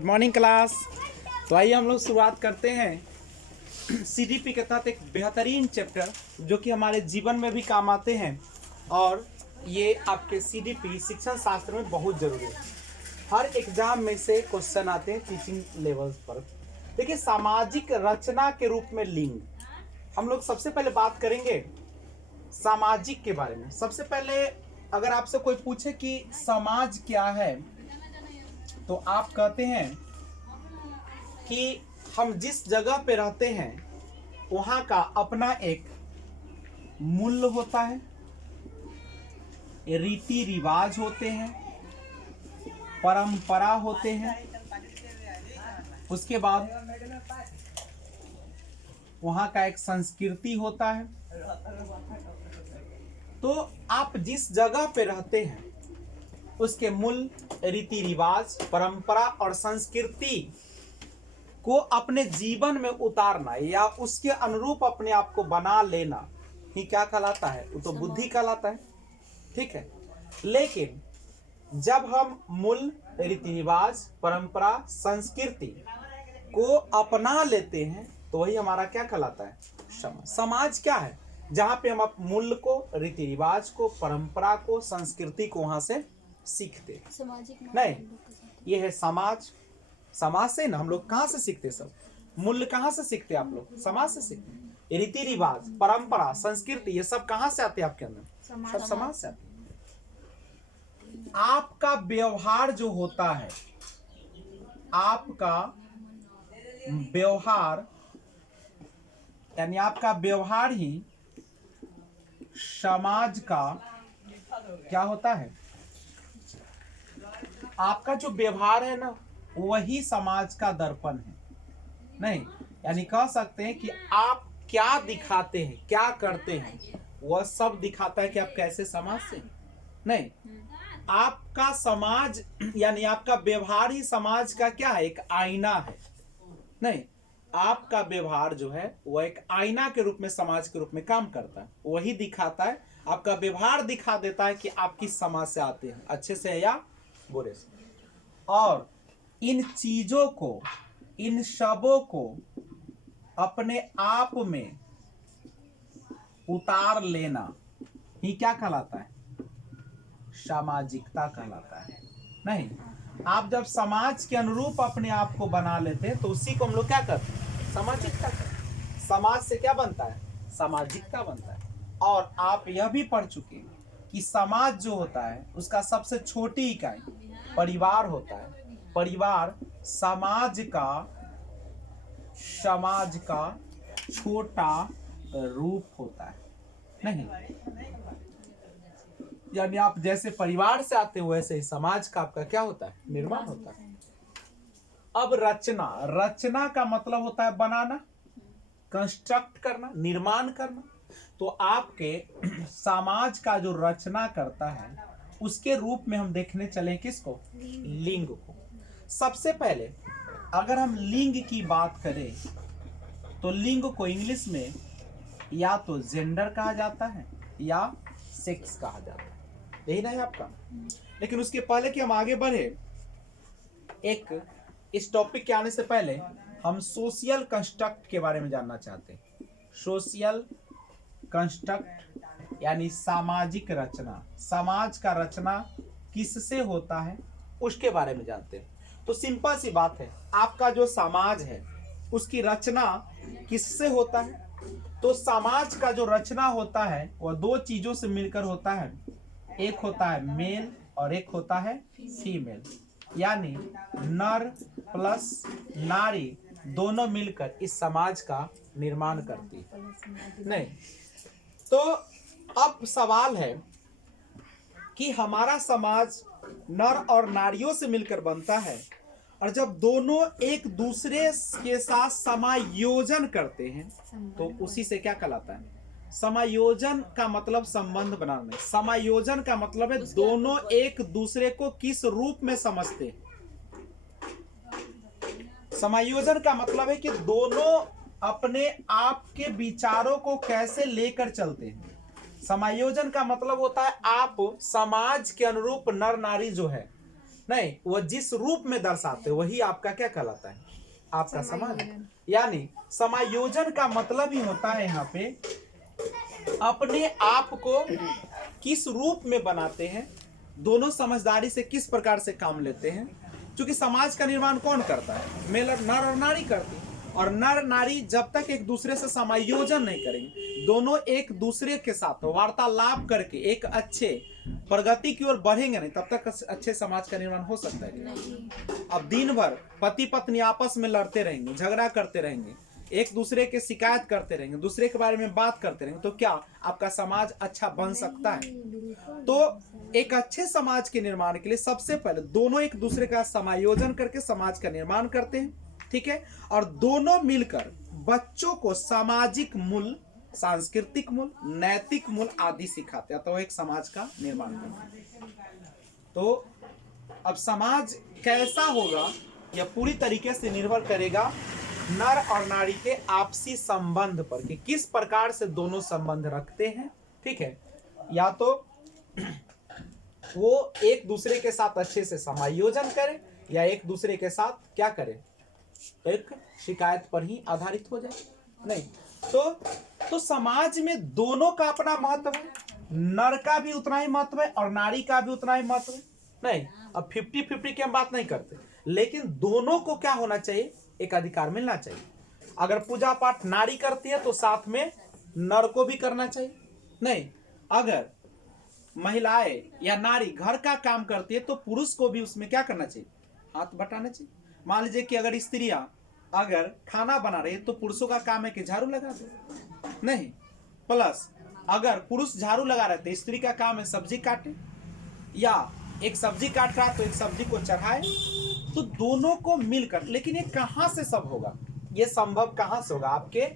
Good morning class. तो आइए हम लोग शुरुआत करते हैं सीडीपी के तहत एक बेहतरीन चैप्टर जो कि हमारे जीवन में भी काम आते हैं और ये आपके सीडीपी शिक्षण शास्त्र में बहुत जरूरी है। हर एग्जाम में से क्वेश्चन आते हैं टीचिंग लेवल्स पर। देखिए, सामाजिक रचना के रूप में लिंग, हम लोग सबसे पहले बात करेंगे सामाजिक के बारे में। सबसे पहले अगर आपसे कोई पूछे कि समाज क्या है तो आप कहते हैं कि हम जिस जगह पे रहते हैं वहां का अपना एक मूल्य होता है, रीति रिवाज होते हैं, परंपरा होते हैं, उसके बाद वहां का एक संस्कृति होता है। तो आप जिस जगह पे रहते हैं उसके मूल्य, रीति रिवाज, परंपरा और संस्कृति को अपने जीवन में उतारना या उसके अनुरूप अपने आप को बना लेना ही क्या कहलाता है? वो तो बुद्धि कहलाता है। ठीक है, लेकिन जब हम मूल, रीति रिवाज, परंपरा, संस्कृति को अपना लेते हैं तो वही हमारा क्या कहलाता है? समाज। समाज क्या है? जहां पे हम मूल्य को, रीति रिवाज को, परंपरा को, संस्कृति को वहां से सीखते नहीं, ये है समाज। समाज से ना हम लोग कहां से सीखते? सब मूल्य कहां से सीखते? आप लोग समाज से सीखते। रीति रिवाज, परंपरा, संस्कृति, ये सब कहां से आते हैं आपके अंदर? सब समाज से आते हैं। आपका व्यवहार जो होता है, आपका व्यवहार यानी आपका व्यवहार ही समाज का क्या होता है? आपका जो व्यवहार है ना वही समाज का दर्पण है। नहीं, यानी कह सकते हैं कि आप क्या दिखाते हैं, क्या करते हैं, वह सब दिखाता है कि आप कैसे समाज से। नहीं, आपका समाज यानी आपका व्यवहार ही समाज का क्या है? एक आईना है। नहीं, आपका व्यवहार जो है वह एक आईना के रूप में समाज के रूप में काम करता है, वही दिखाता है। आपका व्यवहार दिखा देता है कि आप किस समाज से आते हैं, अच्छे से या बुरे से। और इन चीजों को, इन शब्दों को अपने आप में उतार लेना ही क्या कहलाता है? सामाजिकता कहलाता है। नहीं, आप जब समाज के अनुरूप अपने आप को बना लेते हैं तो उसी को हम लोग क्या करते हैं? सामाजिकता करते हैं। समाज से क्या बनता है? सामाजिकता बनता है। और आप यह भी पढ़ चुके हैं कि समाज जो होता है उसका सबसे छोटी इकाई परिवार होता है। परिवार समाज का छोटा रूप होता है। नहीं, यानी आप जैसे परिवार से आते हो वैसे ही समाज का आपका क्या होता है? निर्माण होता है। अब रचना, रचना का मतलब होता है बनाना, कंस्ट्रक्ट करना, निर्माण करना। तो आपके समाज का जो रचना करता है उसके रूप में हम देखने चले किसको? लिंग को। सबसे पहले अगर हम लिंग की बात करें तो लिंग को इंग्लिश में या तो जेंडर कहा जाता है या सेक्स कहा जाता है, यही ना है आपका। लेकिन उसके पहले कि हम आगे बढ़े, एक इस टॉपिक के आने से पहले हम सोशल कंस्ट्रक्ट के बारे में जानना चाहते हैं। सोशल कंस्ट्रक्ट यानी सामाजिक रचना, समाज का रचना किससे होता है उसके बारे में जानते हैं। तो सिंपल सी बात है, आपका जो समाज है उसकी रचना किससे होता है? तो समाज का जो रचना होता है वह दो चीजों से मिलकर होता है। एक होता है मेल और एक होता है फीमेल, यानी नर प्लस नारी दोनों मिलकर इस समाज का निर्माण करती है। नहीं, तो अब सवाल है कि हमारा समाज नर और नारियों से मिलकर बनता है, और जब दोनों एक दूसरे के साथ समायोजन करते हैं तो उसी से क्या कहलाता है? समायोजन का मतलब संबंध बनाना। समायोजन का मतलब है दोनों एक दूसरे को किस रूप में समझते हैं। समायोजन का मतलब है कि दोनों अपने आप के विचारों को कैसे लेकर चलते हैं। समायोजन का मतलब होता है आप समाज के अनुरूप नर नारी जो है नहीं, वो जिस रूप में दर्शाते वही आपका क्या कहलाता है, आपका समाज। यानी समायोजन का मतलब ही होता है यहाँ पे अपने आप को किस रूप में बनाते हैं, दोनों समझदारी से किस प्रकार से काम लेते हैं। क्योंकि समाज का निर्माण कौन करता है, नर और नारी करती है। और नर नारी जब तक एक दूसरे से समायोजन नहीं करेंगे, दोनों एक दूसरे के साथ वार्तालाप करके एक अच्छे प्रगति की ओर बढ़ेंगे नहीं, तब तक अच्छे समाज का निर्माण हो सकता है। अब दिन भर पति पत्नी आपस में लड़ते रहेंगे, झगड़ा करते रहेंगे, एक दूसरे के शिकायत करते रहेंगे, दूसरे के बारे में बात करते रहेंगे, तो क्या आपका समाज अच्छा बन सकता है? तो एक अच्छे समाज के निर्माण के लिए सबसे पहले दोनों एक दूसरे का समायोजन करके समाज का निर्माण करते हैं, ठीक है। और दोनों मिलकर बच्चों को सामाजिक मूल्य, सांस्कृतिक मूल्य, नैतिक मूल्य आदि सिखाते हैं, तो एक समाज का निर्माण करते हैं। तो अब समाज कैसा होगा यह पूरी तरीके से निर्भर करेगा नर और नारी के आपसी संबंध पर, कि किस प्रकार से दोनों संबंध रखते हैं, ठीक है। या तो वो एक दूसरे के साथ अच्छे से समायोजन करें, या एक दूसरे के साथ क्या करें, एक शिकायत पर ही आधारित हो जाए। नहीं, तो समाज में दोनों का अपना महत्व है, नर का भी उतना ही महत्व है और नारी का भी उतना ही महत्व है। नहीं, अब 50-50 की हम बात नहीं करते, लेकिन दोनों को क्या होना चाहिए, एक अधिकार मिलना चाहिए। अगर पूजा पाठ नारी करती है तो साथ में नर को भी करना चाहिए। नहीं, अगर महिलाएं या नारी घर का काम करती है तो पुरुष को भी उसमें क्या करना चाहिए, हाथ बटाना चाहिए। मान लीजिए कि अगर स्त्रियां अगर खाना बना रही है तो पुरुषों का काम है कि झाड़ू लगा दे, नहीं, प्लस अगर पुरुष झाड़ू लगा रहे थे, स्त्री का काम है सब्जी काटे, या एक सब्जी काट रहा तो एक सब्जी को चढ़ाए, तो दोनों को मिलकर। लेकिन ये कहां से सब होगा, ये संभव कहां से होगा, आपके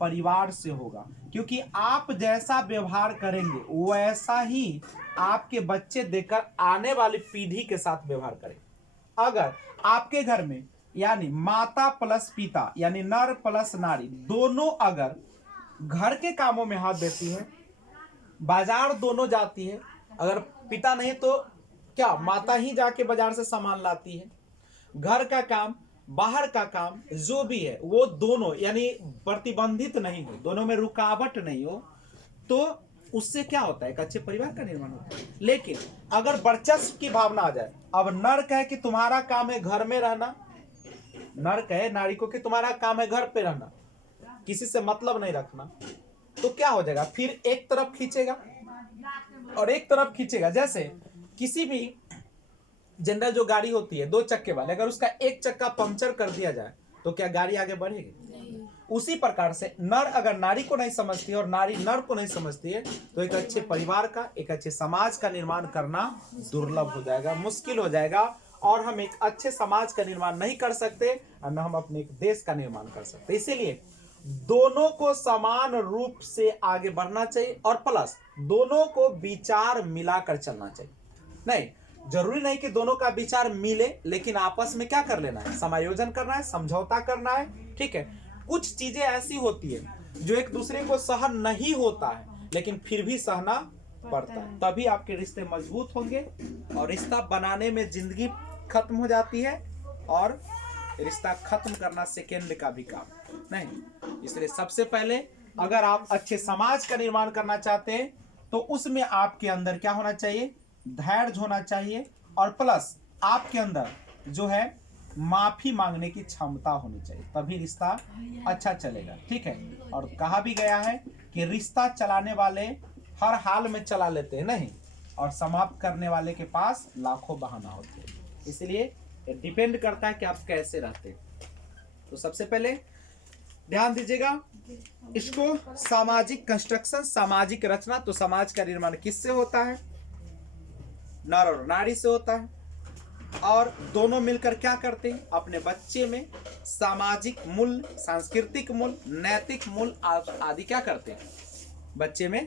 परिवार से होगा। क्योंकि आप जैसा व्यवहार करेंगे वैसा ही आपके बच्चे देखकर आने वाली पीढ़ी के साथ व्यवहार करेंगे। अगर आपके घर में यानी माता प्लस पिता यानी नर प्लस नारी दोनों अगर घर के कामों में हाथ देती है, बाजार दोनों जाती है, अगर पिता नहीं तो क्या माता ही जाके बाजार से सामान लाती है, घर का काम बाहर का काम जो भी है वो दोनों यानी प्रतिबंधित नहीं हो, दोनों में रुकावट नहीं हो, तो उससे क्या होता है, एक अच्छे परिवार का निर्माण होता है। लेकिन अगर वर्चस्व की भावना आ जाए, अब नर कहे कि तुम्हारा काम है घर में रहना, नर कहे नारी को कि तुम्हारा काम है घर पे रहना, किसी से मतलब नहीं रखना, तो क्या हो जाएगा, फिर एक तरफ खींचेगा और एक तरफ खींचेगा। जैसे किसी भी जनरल जो गाड़ी होती है 2 चक्के वाले, अगर उसका एक चक्का पंक्चर कर दिया जाए तो क्या गाड़ी आगे बढ़ेगी? उसी प्रकार से नर अगर नारी को नहीं समझती है और नारी नर को नहीं समझती है तो एक अच्छे परिवार का, एक अच्छे समाज का निर्माण करना दुर्लभ हो जाएगा, मुश्किल हो जाएगा, और हम एक अच्छे समाज का निर्माण नहीं कर सकते और न हम अपने एक देश का निर्माण कर सकते। इसीलिए दोनों को समान रूप से आगे बढ़ना चाहिए और प्लस दोनों को विचार मिलाकर चलना चाहिए। नहीं, जरूरी नहीं कि दोनों का विचार मिले, लेकिन आपस में क्या कर लेना है, समायोजन करना है, समझौता करना है, ठीक है। कुछ चीजें ऐसी होती है जो एक दूसरे को सहन नहीं होता है, लेकिन फिर भी सहना पड़ता है, तभी आपके रिश्ते मजबूत होंगे और रिश्ता बनाने में जिंदगी खत्म हो जाती है, और रिश्ता खत्म करना सेकेंड का भी काम नहीं। इसलिए सबसे पहले अगर आप अच्छे समाज का निर्माण करना चाहते हैं तो उसमें आपके अंदर क्या होना चाहिए, धैर्य होना चाहिए, और प्लस आपके अंदर जो है माफी मांगने की क्षमता होनी चाहिए, तभी रिश्ता अच्छा चलेगा, ठीक है। और कहा भी गया है कि रिश्ता चलाने वाले हर हाल में चला लेते हैं नहीं, और समाप्त करने वाले के पास लाखों बहाना होते हैं। इसलिए डिपेंड करता है कि आप कैसे रहते हैं। तो सबसे पहले ध्यान दीजिएगा इसको, सामाजिक कंस्ट्रक्शन, सामाजिक रचना। तो समाज का निर्माण किससे होता है, नर और नारी से होता है, और दोनों मिलकर क्या करते हैं, अपने बच्चे में सामाजिक मूल्य, सांस्कृतिक मूल्य, नैतिक मूल्य आदि क्या करते हैं, बच्चे में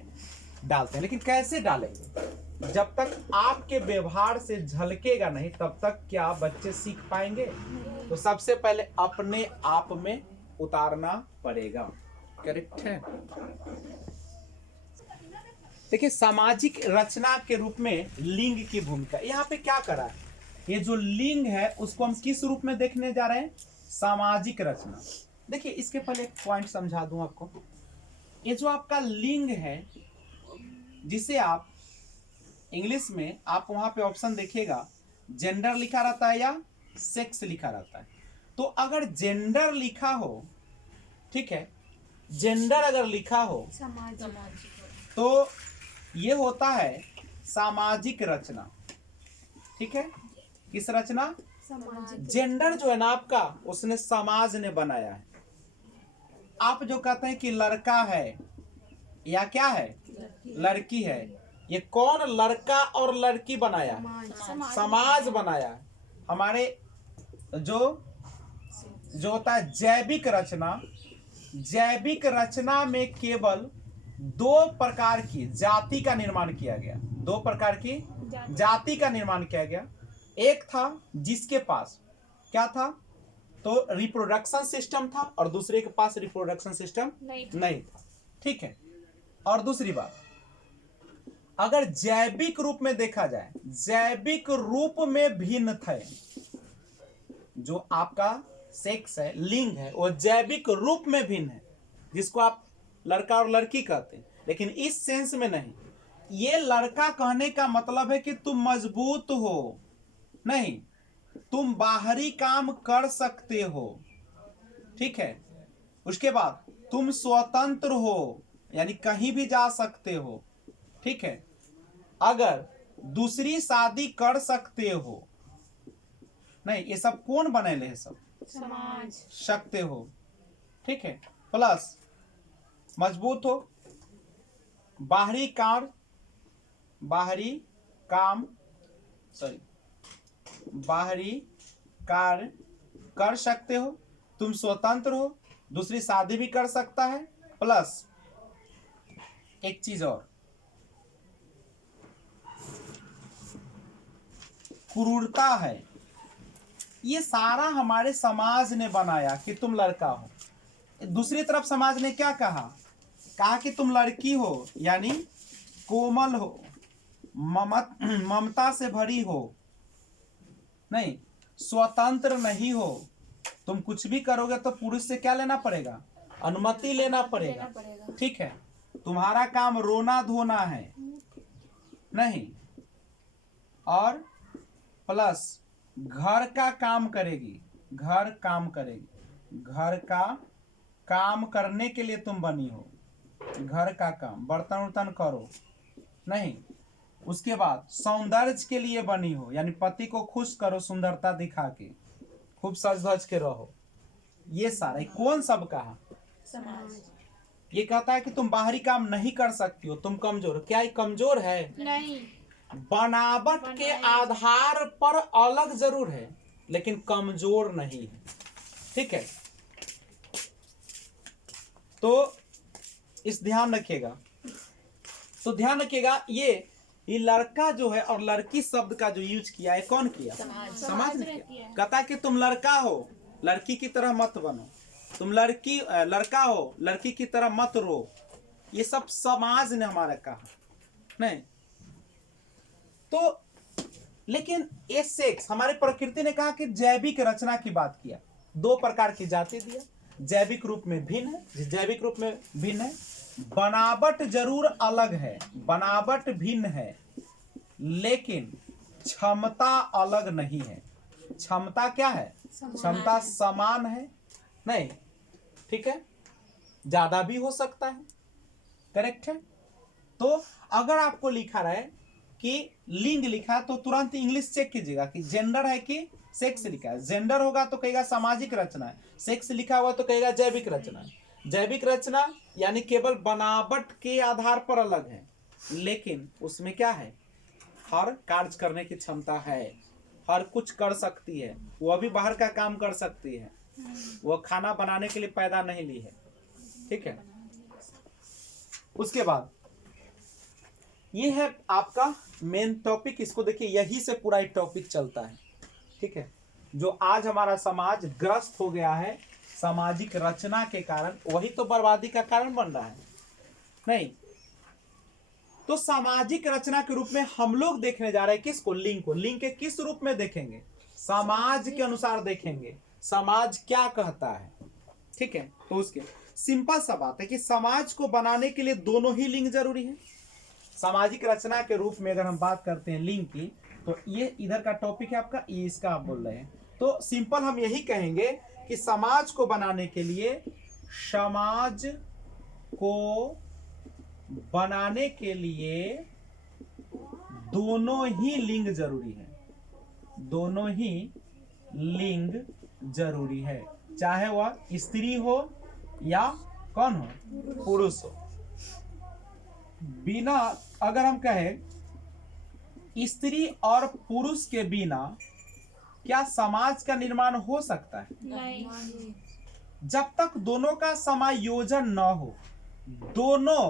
डालते हैं। लेकिन कैसे डालेंगे, जब तक आपके व्यवहार से झलकेगा नहीं तब तक क्या बच्चे सीख पाएंगे? तो सबसे पहले अपने आप में उतारना पड़ेगा, करेक्ट है। देखिए सामाजिक रचना के रूप में लिंग की भूमिका यहाँ पे क्या करा है, ये जो लिंग है उसको हम किस रूप में देखने जा रहे हैं? सामाजिक रचना। देखिए इसके पहले एक पॉइंट समझा दूं आपको। ये जो आपका लिंग है, जिसे आप इंग्लिश में आप वहां पे ऑप्शन देखिएगा, जेंडर लिखा रहता है या सेक्स लिखा रहता है। तो अगर जेंडर लिखा हो, ठीक है, जेंडर अगर लिखा हो तो ये होता है सामाजिक रचना। ठीक है, किस रचना? जेंडर जो है ना आपका, उसने समाज ने बनाया है। आप जो कहते हैं कि लड़का है या क्या है, लड़की है, ये कौन लड़का और लड़की बनाया? समाज बनाया। हमारे जो होता है जैविक रचना, जैविक रचना में केवल 2 प्रकार की जाति का निर्माण किया गया। 2 प्रकार की जाति का निर्माण किया गया। एक था जिसके पास क्या था, तो रिप्रोडक्शन सिस्टम था, और दूसरे के पास रिप्रोडक्शन सिस्टम नहीं था। ठीक है, और दूसरी बात, अगर जैविक रूप में देखा जाए, जैविक रूप में भिन्न थे, जो आपका सेक्स है, लिंग है, वो जैविक रूप में भिन्न है, जिसको आप लड़का और लड़की कहते हैं, लेकिन इस सेंस में नहीं। ये लड़का कहने का मतलब है कि तुम मजबूत हो, नहीं, तुम बाहरी काम कर सकते हो। ठीक है, उसके बाद तुम स्वतंत्र हो, यानी कहीं भी जा सकते हो। ठीक है, अगर दूसरी शादी कर सकते हो, नहीं, ये सब कौन बनेले है? सब समाज सकते हो। ठीक है, प्लस मजबूत हो, बाहरी कार्य कर सकते हो, तुम स्वतंत्र हो, दूसरी शादी भी कर सकता है, प्लस एक चीज और, क्रूरता है। ये सारा हमारे समाज ने बनाया कि तुम लड़का हो। दूसरी तरफ समाज ने क्या कहा कि तुम लड़की हो, यानी कोमल हो, ममता से भरी हो, नहीं, स्वतंत्र नहीं हो, तुम कुछ भी करोगे तो पुरुष से क्या लेना पड़ेगा? अनुमति लेना पड़ेगा। ठीक है, तुम्हारा काम रोना धोना है, नहीं, और प्लस घर का काम करेगी, घर का काम करने के लिए तुम बनी हो, घर का काम, बर्तन उर्तन करो, नहीं, उसके बाद सौंदर्य के लिए बनी हो, यानी पति को खुश करो, सुंदरता दिखा के, खूब सज धज के रहो। ये सारे कौन सब कहा? समाज। ये कहता है कि तुम बाहरी काम नहीं कर सकती हो, तुम कमजोर हो। क्या ये कमजोर है? नहीं। बनावट के आधार पर अलग जरूर है, लेकिन कमजोर नहीं है। ठीक है, तो इस ध्यान रखिएगा। तो ध्यान रखिएगा, ये लड़का जो है और लड़की शब्द का जो यूज किया है, कौन किया? समाज ने किया। कहता है कि तुम लड़का हो, लड़की की तरह मत बनो, तुम लड़का हो, लड़की की तरह मत रो। ये सब समाज ने हमारा कहा, नहीं तो। लेकिन ये सेक्स, हमारे प्रकृति ने कहा कि जैविक रचना की बात किया, 2 प्रकार की जाति दिया, जैविक रूप में भिन्न है, जैविक रूप में भिन्न है, बनावट जरूर अलग है, बनावट भिन्न है, लेकिन क्षमता अलग नहीं है। क्षमता क्या है? क्षमता समान है, नहीं, ठीक है, ज्यादा भी हो सकता है, करेक्ट है। तो अगर आपको लिखा रहा है कि लिंग लिखा, तो तुरंत इंग्लिश चेक कीजिएगा कि जेंडर है कि सेक्स लिखा है। जेंडर होगा तो कहेगा सामाजिक रचना है, सेक्स लिखा हुआ तो कहेगा जैविक रचना है। जैविक रचना यानी केवल बनावट के आधार पर अलग है, लेकिन उसमें क्या है? हर कार्य करने की क्षमता है, हर कुछ कर सकती है, वो भी बाहर का काम कर सकती है, वो खाना बनाने के लिए पैदा नहीं ली है। ठीक है, उसके बाद ये है आपका मेन टॉपिक। इसको देखिए, यही से पूरा एक टॉपिक चलता है। ठीक है, जो आज हमारा समाज ग्रस्त हो गया है सामाजिक रचना के कारण, वही तो बर्बादी का कारण बन रहा है, नहीं। तो सामाजिक रचना के रूप में हम लोग देखने जा रहे हैं किसको? लिंग को। लिंग के किस रूप में देखेंगे? समाज के अनुसार देखेंगे, समाज क्या कहता है। ठीक है, तो उसके सिंपल सा बात है कि समाज को बनाने के लिए दोनों ही लिंग जरूरी है। सामाजिक रचना के रूप में अगर हम बात करते हैं लिंग की, तो ये इधर का टॉपिक है आपका, ये इसका आप बोल रहे हैं। तो सिंपल हम यही कहेंगे कि समाज को बनाने के लिए, समाज को बनाने के लिए दोनों ही लिंग जरूरी है। दोनों ही लिंग जरूरी है, चाहे वह स्त्री हो या कौन हो? पुरुष हो। बिना, अगर हम कहें स्त्री और पुरुष के बिना क्या समाज का निर्माण हो सकता है? नहीं। जब तक दोनों का समायोजन न हो, दोनों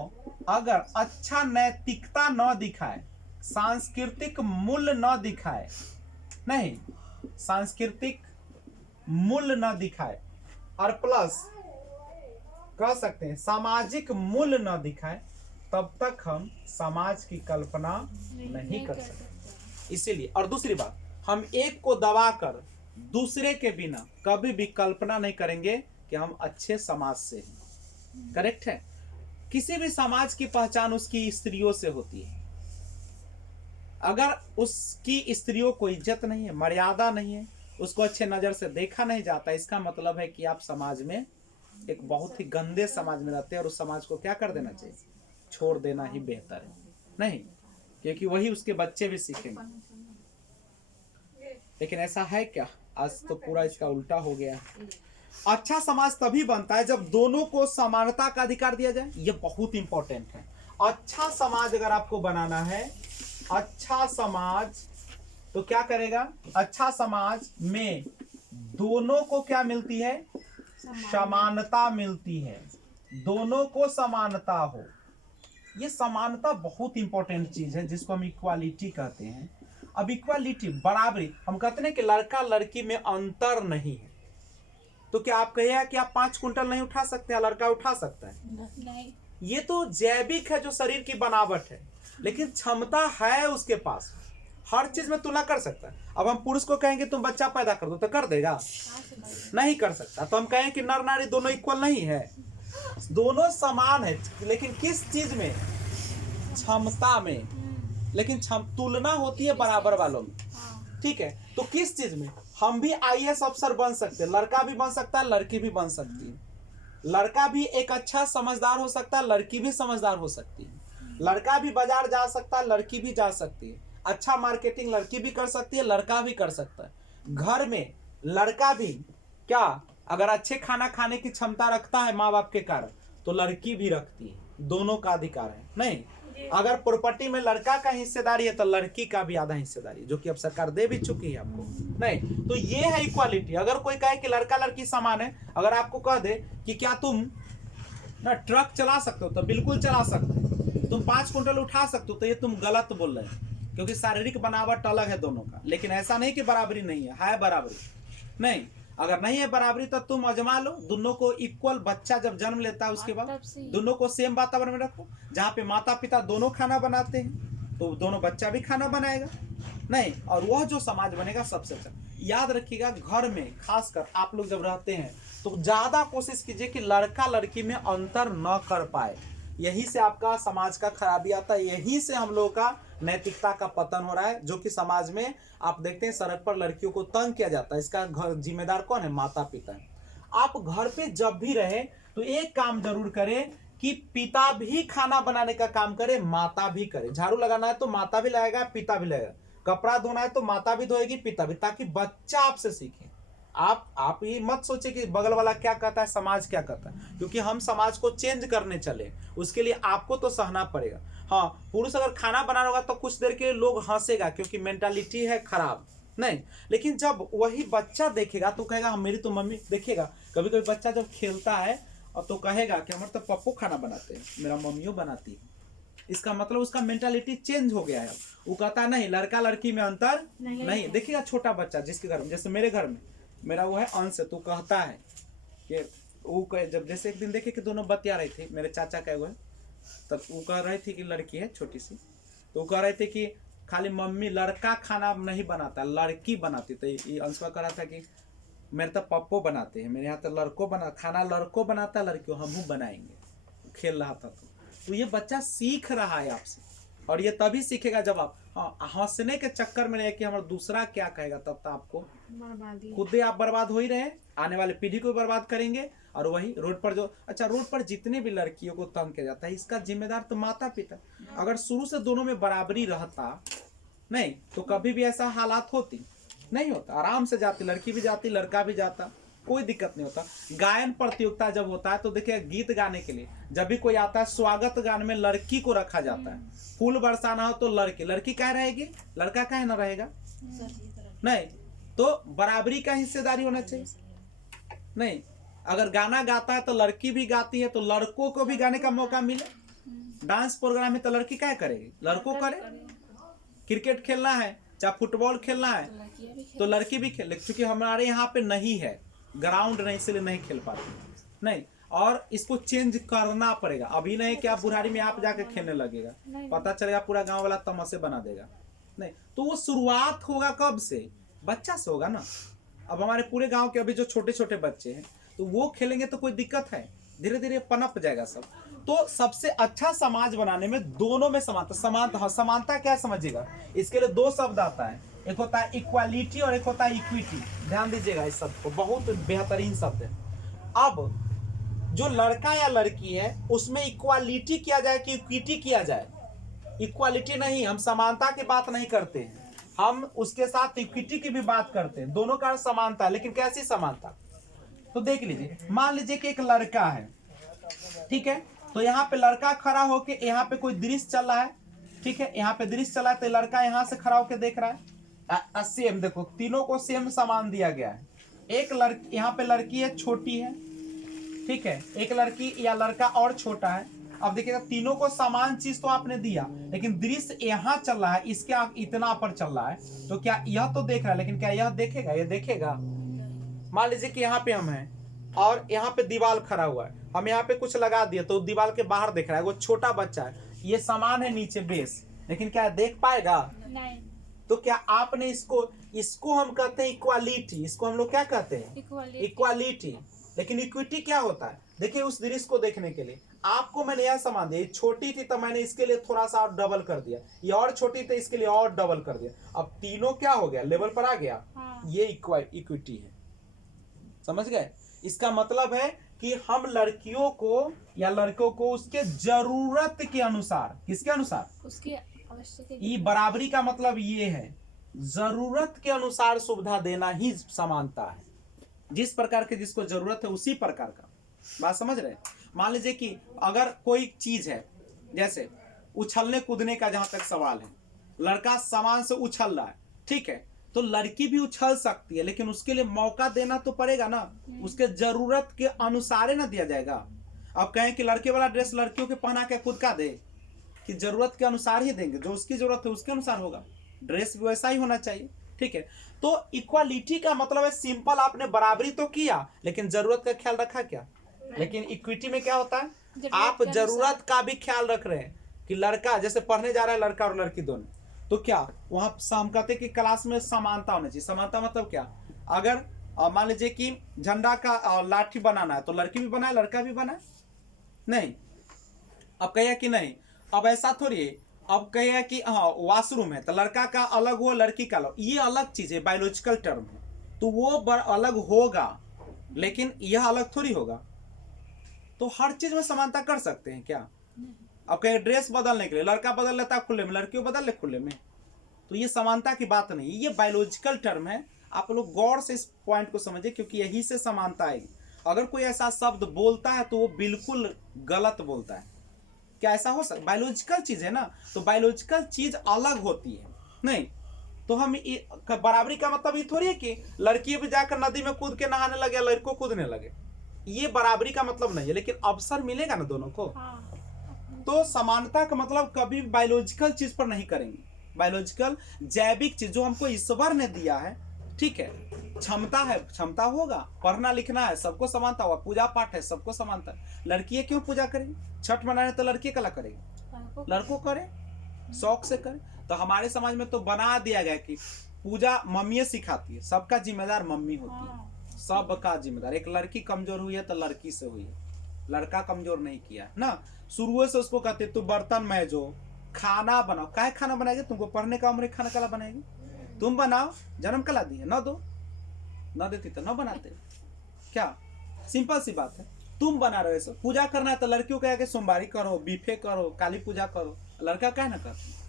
अगर अच्छा नैतिकता न दिखाए, सांस्कृतिक मूल्य न दिखाए, नहीं, सांस्कृतिक मूल्य न दिखाए और प्लस कह सकते हैं सामाजिक मूल्य न दिखाए, तब तक हम समाज की कल्पना नहीं कर सकते। इसीलिए, और दूसरी बात, हम एक को दबाकर दूसरे के बिना कभी भी कल्पना नहीं करेंगे कि हम अच्छे समाज से हैं। करेक्ट है? किसी भी समाज की पहचान उसकी स्त्रियों से होती है। अगर उसकी स्त्रियों को इज्जत नहीं है, मर्यादा नहीं है, उसको अच्छे नजर से देखा नहीं जाता, इसका मतलब है कि आप समाज में एक बहुत ही गंदे समाज में रहते हैं और उस समाज को क्या कर देना चाहिए? छोड़ देना ही बेहतर है। नहीं, क्योंकि वही उसके बच्चे भी सीखेंगे। लेकिन ऐसा है क्या? आज तो पूरा इसका उल्टा हो गया है। अच्छा समाज तभी बनता है जब दोनों को समानता का अधिकार दिया जाए। ये बहुत इंपॉर्टेंट है। अच्छा समाज अगर आपको बनाना है, अच्छा समाज तो क्या करेगा? अच्छा समाज में दोनों को क्या मिलती है? समानता मिलती है। दोनों को समानता हो। ये समानता बहुत इंपॉर्टेंट चीज है जिसको हम इक्वालिटी कहते हैं। अब इक्वालिटी, बराबरी, हम कहते हैं कि लड़का लड़की में अंतर नहीं है, तो क्या आप कहिए कि आप 5 कुंटल नहीं उठा सकते हैं, लड़का उठा सकता है? नहीं। ये तो जैविक है, जो शरीर की बनावट है, लेकिन क्षमता है उसके पास, हर चीज में तुलना कर सकता है। अब हम पुरुष को कहेंगे तुम बच्चा पैदा कर दो, तो कर देगा? नहीं कर सकता। तो हम कहें कि नर नारी दोनों इक्वल नहीं है, दोनों समान है, लेकिन किस चीज में? क्षमता में। लेकिन तुलना होती है बराबर वालों में। ठीक है, तो किस चीज में? हम भी आईएएस अफसर बन सकते हैं, लड़का भी बन सकता है, लड़की भी बन सकती है। लड़का भी एक अच्छा समझदार हो सकता है, लड़की भी समझदार हो सकती है। लड़का भी बाजार जा सकता है, लड़की भी जा सकती है। अच्छा मार्केटिंग लड़की भी कर सकती है, लड़का भी कर सकता है। घर में लड़का भी क्या, अगर अच्छे खाना खाने की क्षमता रखता है माँ बाप के कारण, तो लड़की भी रखती है। दोनों का अधिकार है। नहीं, अगर प्रॉपर्टी में लड़का का हिस्सेदारी है तो लड़की का भी आधा हिस्सेदारी, जो कि अब सरकार दे भी चुकी है आपको। नहीं, तो ये है इक्वालिटी। अगर कोई कहे कि लड़का लड़की समान है, अगर आपको कह दे कि क्या तुम ना ट्रक चला सकते हो, तो बिल्कुल चला सकते हो। तुम 5 कुंटल उठा सकते हो, तो ये तुम गलत बोल रहे हो, क्योंकि शारीरिक बनावट अलग है दोनों का। लेकिन ऐसा नहीं कि बराबरी नहीं है बराबरी। नहीं, अगर नहीं है बराबरी तो तुम अजमा लो, दोनों को इक्वल। बच्चा जब जन्म लेता है उसके बाद दोनों को सेम वातावरण में रखो, जहाँ पे माता पिता दोनों खाना बनाते हैं तो दोनों बच्चा भी खाना बनाएगा। नहीं, और वह जो समाज बनेगा सबसे अच्छा। याद रखिएगा, घर में खासकर आप लोग जब रहते हैं तो ज्यादा कोशिश कीजिए कि लड़का लड़की में अंतर न कर पाए। यही से आपका समाज का खराबी आता है, यही से हम लोगों का नैतिकता का पतन हो रहा है। जो कि समाज में आप देखते हैं सड़क पर लड़कियों को तंग किया जाता है, इसका घर जिम्मेदार कौन है? माता पिता है। आप घर पे जब भी रहे तो एक काम जरूर करें कि पिता भी खाना बनाने का काम करे, माता भी करे। झाड़ू लगाना है तो माता भी लगाएगा, पिता भी लगाएगा। कपड़ा धोना है तो माता भी धोएगी, पिता भी, ताकि बच्चा आपसे सीखे। आप ये मत सोचे कि बगल वाला क्या कहता है, समाज क्या कहता है, क्योंकि हम समाज को चेंज करने चले, उसके लिए आपको तो सहना पड़ेगा। हाँ, पुरुष अगर खाना बनाना होगा तो कुछ देर के लिए लोग हंसेगा, क्योंकि मेंटालिटी है खराब। नहीं, लेकिन जब वही बच्चा देखेगा तो कहेगा मेरी तो मम्मी, देखेगा कभी कभी बच्चा जब खेलता है और तो कहेगा कि हमारे तो पप्पू खाना बनाते हैं, मेरा मम्मियों बनाती है। इसका मतलब उसका मेंटालिटी चेंज हो गया है। वो कहता है नहीं, लड़का लड़की में अंतर नहीं। देखिएगा छोटा बच्चा जिसके घर में, जैसे मेरे घर में मेरा वो है अंश, तो कहता है कि वो जब जैसे एक दिन देखे कि दोनों बतिया रहे थे, मेरे चाचा का वो है, तब वो कह रहे थे कि लड़की है छोटी सी, तो वो कह रहे थे कि खाली मम्मी लड़का खाना नहीं बनाता, लड़की बनाती। तो ये अंशुआ कह रहा था कि मेरे तो पप्पो बनाते हैं, मेरे यहाँ तो लड़कों बना खाना, लड़कों बनाता है, लड़कियों हम बनाएंगे। खेल रहा था तो ये बच्चा सीख रहा है आपसे, और ये तभी सीखेगा जब आप हंसने के चक्कर में रहे कि हमारा दूसरा क्या कहेगा, तब तो आपको खुद ही आप बर्बाद हो ही रहे, आने वाले पीढ़ी को बर्बाद करेंगे। और वही रोड पर जो रोड पर जितने भी लड़कियों को तंग किया जाता है, इसका जिम्मेदार तो माता पिता। अगर शुरू से दोनों में बराबरी रहता नहीं तो कभी भी ऐसा हालात होती नहीं होता, आराम से जाती, लड़की भी जाती लड़का भी जाता, कोई दिक्कत नहीं होता। गायन प्रतियोगिता जब होता है तो देखिए गीत गाने के लिए जब भी कोई आता है, स्वागत गान में लड़की को रखा जाता है। फूल बरसाना हो तो लड़की क्या रहेगी, लड़का क्या ना रहेगा, नहीं। तो बराबरी का हिस्सेदारी होना चाहिए। नहीं, अगर गाना गाता है तो लड़की भी गाती है, तो लड़कों को भी गाने का मौका मिले। डांस प्रोग्राम में तो लड़की क्या करेगी, लड़कों करे। क्रिकेट खेलना है चाहे फुटबॉल खेलना है तो लड़की भी खेले, क्योंकि हमारे यहाँ पे नहीं है ग्राउंड, नहीं, इसलिए नहीं खेल पाते। नहीं, और इसको चेंज करना पड़ेगा। अभी नहीं कि आप बुढ़ारी में आप जाके खेलने लगेगा, पता चलेगा पूरा गांव वाला तमाशे बना देगा। नहीं, तो वो शुरुआत होगा कब से, बच्चा से होगा ना। अब हमारे पूरे गांव के अभी जो छोटे छोटे बच्चे हैं तो वो खेलेंगे तो कोई दिक्कत है, धीरे धीरे पनप जाएगा सब। तो सबसे अच्छा समाज बनाने में दोनों में समानता समानता क्या समझिएगा, इसके लिए दो शब्द आता है, एक होता है इक्वालिटी और एक होता है इक्विटी। ध्यान दीजिएगा इस शब्द को, बहुत बेहतरीन शब्द है। अब जो लड़का या लड़की है उसमें इक्वालिटी किया जाए कि इक्विटी किया जाए, इक्वालिटी नहीं, हम समानता की बात नहीं करते हैं, हम उसके साथ इक्विटी की भी बात करते हैं। दोनों का समानता, लेकिन कैसी समानता, तो देख लीजिए, मान लीजिए कि एक लड़का है, ठीक है, तो यहाँ पे लड़का खड़ा होके यहाँ पे कोई दृश्य चल रहा है, ठीक है, यहाँ पे दृश्य चला है, तो लड़का यहाँ से खड़ा होके देख रहा है, सेम देखो, तीनों को सेम सामान दिया गया है। एक लड़की, यहाँ पे लड़की है छोटी है, ठीक है, एक लड़की या लड़का और छोटा है। अब देखिएगा तीनों को समान चीज तो आपने दिया, लेकिन दृश्य यहाँ चल रहा है, इसके इतना पर चल रहा है, तो क्या यह तो देख रहा है, लेकिन क्या यह देखेगा, यह देखेगा। मान लीजिए कि यहाँ पे हम हैं और यहाँ पे दीवार खड़ा हुआ है, हम यहाँ पे कुछ लगा दिए तो दीवार के बाहर देख रहा है, वो छोटा बच्चा है, ये सामान है नीचे बेस, लेकिन क्या देख पाएगा, नहीं। तो क्या आपने इसको हम कहते हैं इक्वालिटी, इसको हम लोग क्या कहते हैं, इक्वालिटी। लेकिन इक्विटी क्या होता है, देखिए उस दृश्य को देखने के लिए आपको मैंने यह सामान दिया, छोटी थी तो मैंने इसके लिए थोड़ा सा और डबल कर दिया, ये और छोटी थी इसके लिए और डबल कर दिया, अब तीनों क्या हो गया, लेवल पर आ गया। हाँ। ये इक्विटी है, समझ गए। इसका मतलब है कि हम लड़कियों को या लड़कों को उसके जरूरत के अनुसार, किसके अनुसार, उसके आवश्यकता, ये बराबरी का मतलब ये है, जरूरत के अनुसार सुविधा देना ही समानता है। जिस प्रकार के जिसको जरूरत है उसी प्रकार का, बात समझ रहे हैं। मान लीजिए कि अगर कोई चीज है, जैसे उछलने कूदने का जहां तक सवाल है, लड़का सामान से उछल रहा है, ठीक है, तो लड़की भी उछल सकती है, लेकिन उसके लिए मौका देना तो पड़ेगा ना, उसके जरूरत के अनुसार ना दिया जाएगा। अब कहें कि लड़के वाला ड्रेस लड़कियों के पहना के खुद का दे, कि जरूरत के अनुसार ही देंगे, जो उसकी जरूरत है उसके अनुसार होगा, ड्रेस भी वैसा ही होना चाहिए, ठीक है। तो इक्वालिटी का मतलब है सिंपल, आपने बराबरी तो किया लेकिन जरूरत का ख्याल रखा क्या। लेकिन इक्विटी में क्या होता है, आप जरूरत का भी ख्याल रख रहे हैं, कि लड़का जैसे पढ़ने जा रहा है लड़का और लड़की दोनों, तो क्या वहां हम कहते कि क्लास में समानता होनी चाहिए। समानता मतलब क्या, अगर मान लीजिए कि झंडा का लाठी बनाना है तो लड़की भी बनाए लड़का भी बनाए, नहीं। अब कहिए कि नहीं, अब ऐसा थोड़ी है, अब कहिए कि हाँ वॉशरूम है तो लड़का का अलग हो लड़की का अलग, ये अलग चीज है, बायोलॉजिकल टर्म है, तो वो अलग होगा, लेकिन यह अलग थोड़ी होगा। तो हर चीज में समानता कर सकते हैं क्या। अब कहीं ड्रेस बदलने के लिए लड़का बदल लेता है खुले में, लड़कियों बदल ले खुले में, तो ये समानता की बात नहीं, ये बायोलॉजिकल टर्म है। आप लोग गौर से इस पॉइंट को समझिए, क्योंकि यही से समानता आएगी। अगर कोई ऐसा शब्द बोलता है तो वो बिल्कुल गलत बोलता है। क्या ऐसा हो सकता, बायोलॉजिकल चीज है ना, तो बायोलॉजिकल चीज अलग होती है, नहीं। तो हम बराबरी का मतलब ये थोड़ी है कि लड़की भी जाकर नदी में कूद के नहाने लगे, लड़कों कूदने लगे, ये बराबरी का मतलब नहीं है, लेकिन अवसर मिलेगा ना दोनों को। तो समानता का मतलब कभी बायोलॉजिकल चीज पर नहीं करेंगे, बायोलॉजिकल जैविक चीज जो हमको ईश्वर ने दिया है, ठीक है, क्षमता है, क्षमता होगा, पढ़ना लिखना है, सबको समानता होगा, पूजा पाठ है, सबको समानता है। लड़की क्यों पूजा करेगी? छठ मनाने तो लड़की कला करेगी, लड़कों करे, शौक से करे। तो हमारे समाज में तो बना दिया गया कि पूजा मम्मी सिखाती है, सबका जिम्मेदार मम्मी होती है, सबका जिम्मेदार। एक लड़की कमजोर हुई है तो लड़की से हुई है, लड़का कमजोर नहीं किया ना। शुरू से उसको कहते तू बर्तन मैजो, खाना बनाओ। क्या खाना बनाएगी? तुमको पढ़ने का उम्र, खाना कला बनाएगी? तुम बनाओ, जन्म कला दी है, न दो, न देती तो न बनाते। क्या सिंपल सी बात है। तुम बना रहे हो। पूजा करना है तो लड़कियों को कहे सोमवारी करो, बीफे करो, काली पूजा करो, लड़का क्या ना करते।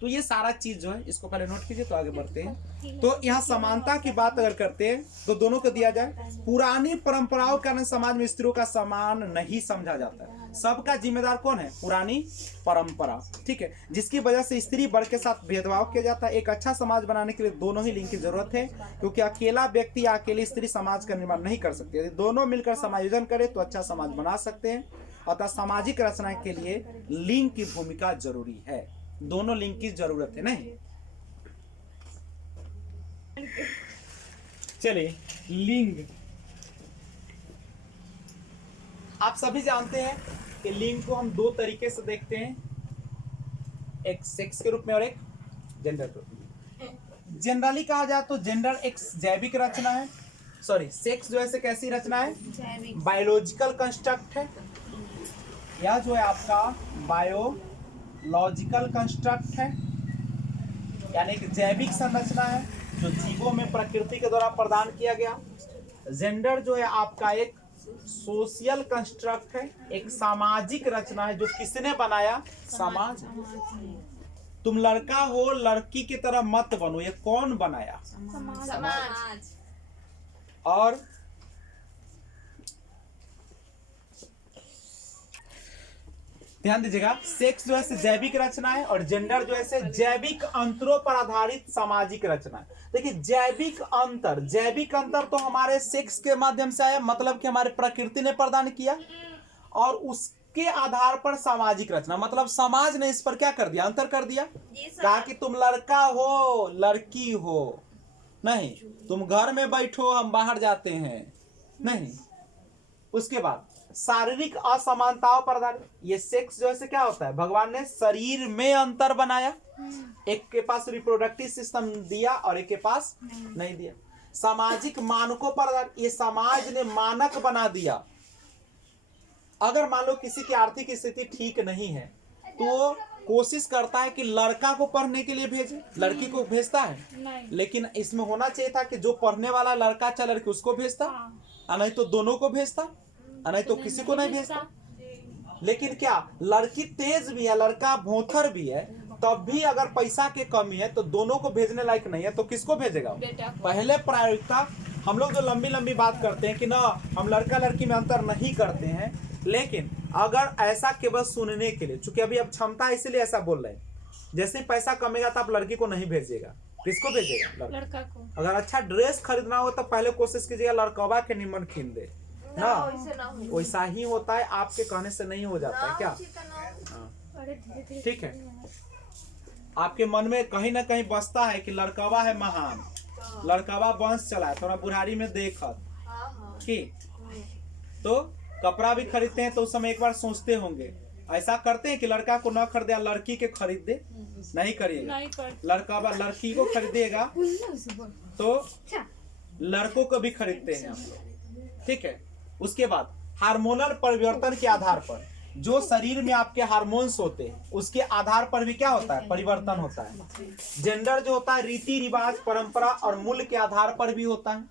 तो ये सारा चीज जो है इसको पहले नोट कीजिए, तो आगे बढ़ते हैं। तो यहाँ समानता की बात अगर करते हैं तो दोनों को दिया जाए। पुरानी परंपराओं के कारण समाज में स्त्रियों का समान नहीं समझा जाता है। सबका जिम्मेदार कौन है? पुरानी परंपरा, ठीक है, जिसकी वजह से स्त्री वर्ग के साथ भेदभाव किया जाता है। एक अच्छा समाज बनाने के लिए दोनों ही लिंग की जरूरत है, क्योंकि अकेला व्यक्ति या अकेली स्त्री समाज का निर्माण नहीं कर सकती। यदि दोनों मिलकर समायोजन करे तो अच्छा समाज बना सकते हैं। अतः सामाजिक रचना के लिए लिंग की भूमिका जरूरी है, दोनों लिंग की जरूरत है। नहीं, चलिए लिंग, आप सभी जानते हैं कि लिंग को हम दो तरीके से देखते हैं, एक सेक्स के रूप में और एक जेंडर के रूप में। जनरली कहा जाए तो जेंडर एक जैविक रचना है, सॉरी सेक्स जो है कैसी रचना है? बायोलॉजिकल कंस्ट्रक्ट है। यह जो है आपका बायोलॉजिकल कंस्ट्रक्ट है, यानी एक जैविक संरचना है जो जीवों में प्रकृति के द्वारा प्रदान किया गया। जेंडर जो है आपका एक सोशल कंस्ट्रक्ट है, एक सामाजिक रचना है जो किसने बनाया? समाज। तुम लड़का हो, लड़की की तरह मत बनो, ये कौन बनाया? समाज। और ध्यान दीजिएगा, सेक्स जो है जैविक रचना है और जेंडर जो है जैविक अंतरों पर आधारित सामाजिक रचना है। देखिए जैविक अंतर तो हमारे सेक्स के माध्यम से आया, मतलब कि हमारे प्रकृति ने प्रदान किया, और उसके आधार पर सामाजिक रचना, मतलब समाज ने इस पर क्या कर दिया? अंतर कर दिया। कहा कि तुम लड़का हो, लड़की हो, नहीं तुम घर में बैठो, हम बाहर जाते हैं, नहीं। उसके बाद शारीरिक असमानताओं पर आधारित, ये सेक्स जो है क्या होता है? भगवान ने शरीर में अंतर बनाया, एक के पास रिप्रोडक्टिव सिस्टम दिया और एक के पास नहीं दिया। सामाजिक मानकों पर आधारित, ये समाज ने मानक बना दिया। अगर मान लो किसी की आर्थिक स्थिति ठीक नहीं है तो कोशिश करता है कि लड़का को पढ़ने के लिए भेजे, लड़की को भेजता है, लेकिन इसमें होना चाहिए था कि जो पढ़ने वाला लड़का चाहे लड़की उसको भेजता, नहीं तो दोनों को भेजता, नहीं तो किसी को नहीं भेजता। लेकिन क्या लड़की तेज भी है, लड़का भोथर भी है, तब भी अगर पैसा की कमी है तो दोनों को भेजने लायक नहीं है तो किसको भेजेगा? पहले प्रायोरिकता। हम लोग जो लंबी लंबी बात करते हैं कि ना हम लड़का लड़की में अंतर नहीं करते हैं, लेकिन अगर ऐसा केवल सुनने के लिए, चूंकि अभी अब क्षमता है इसीलिए ऐसा बोल रहे हैं, जैसे पैसा कमेगा तो आप लड़की को नहीं भेजिएगा, किसको भेजेगा? लड़का को। अगर अच्छा ड्रेस खरीदना हो तो पहले कोशिश कीजिएगा लड़कवा के निमन खीन दे ना, वैसा ही होता है, आपके कहने से नहीं हो जाता है क्या? ठीक है, आपके मन में कहीं ना कहीं बसता है कि लड़कवा है महान, लड़कवा वंश चला है, थोड़ा बुढ़ारी में देखत कि तो कपड़ा भी खरीदते हैं तो उस समय एक बार सोचते होंगे, ऐसा करते हैं कि लड़का को न खरीदे लड़की के खरीद दे, नहीं करिएगा। लड़का लड़की को खरीदेगा तो लड़कों को भी खरीदते हैं हम लोग, ठीक है। उसके बाद हार्मोनल परिवर्तन के आधार पर जो शरीर में आपके हार्मोन्स होते हैं उसके आधार पर भी क्या होता है? परिवर्तन होता है। जेंडर जो होता है रीति रिवाज, परंपरा और मूल्य के आधार पर भी होता है,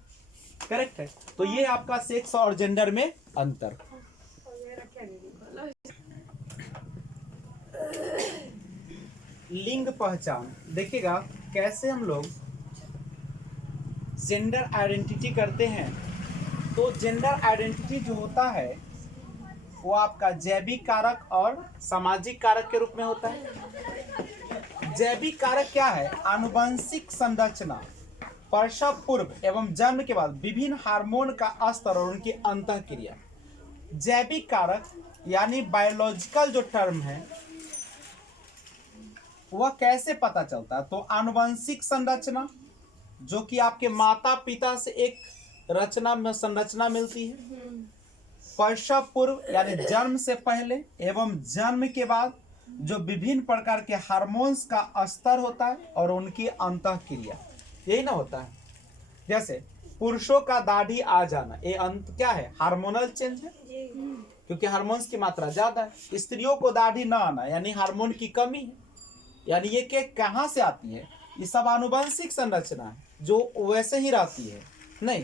करेक्ट है। तो ये आपका सेक्स और जेंडर में अंतर। लिंग पहचान देखिएगा कैसे हम लोग जेंडर आइडेंटिटी करते हैं। तो जेंडर आइडेंटिटी जो होता है वो आपका जैविक कारक और सामाजिक कारक के रूप में होता है। जैविक कारक क्या है? आनुवंशिक संरचना, प्रसव पूर्व एवं जन्म के बाद विभिन्न हार्मोन का स्तर और उनकी अंतःक्रिया। जैविक कारक यानी बायोलॉजिकल जो टर्म है वह कैसे पता चलता है? तो आनुवंशिक संरचना, जो कि आपके माता पिता से एक रचना में संरचना मिलती है। प्रसव पूर्व यानी जन्म से पहले एवं जन्म के बाद जो विभिन्न प्रकार के हार्मोन्स का स्तर होता है और उनकी अंतःक्रिया, यही ना होता है। जैसे पुरुषों का दाढ़ी आ जाना, ये अंत क्या है? हार्मोनल चेंज है, क्योंकि हार्मोन्स की मात्रा ज्यादा है। स्त्रियों को दाढ़ी ना आना यानी हार्मोन की कमी है। यानी ये के कहाँ से आती है? ये सब आनुवंशिक संरचना है जो वैसे ही रहती है। नहीं,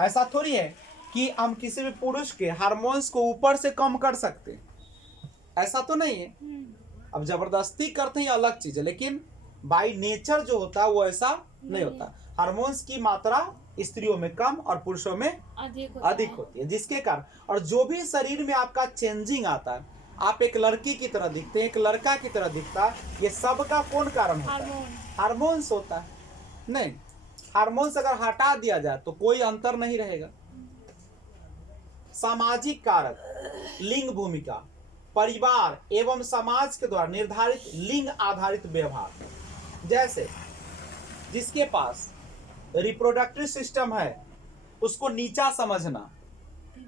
ऐसा थोड़ी है कि हम किसी भी पुरुष के हार्मोन्स को ऊपर से कम कर सकते हैं, ऐसा तो नहीं है। अब जबरदस्ती करते हैं अलग चीज है, लेकिन बाय नेचर जो होता है वो ऐसा नहीं होता। हार्मोन्स की मात्रा स्त्रियों में कम और पुरुषों में अधिक होती है, जिसके कारण और जो भी शरीर में आपका चेंजिंग आता है, आप एक लड़की की तरह दिखते हैं, एक लड़का की तरह दिखता है, ये सब का कौन कारण होता है? हार्मोन्स होता है। नहीं, हार्मोन्स अगर हटा दिया जाए तो कोई अंतर नहीं रहेगा। सामाजिक कारक, लिंग भूमिका, परिवार एवं समाज के द्वारा निर्धारित लिंग आधारित व्यवहार, जैसे जिसके पास रिप्रोडक्टिव सिस्टम है उसको नीचा समझना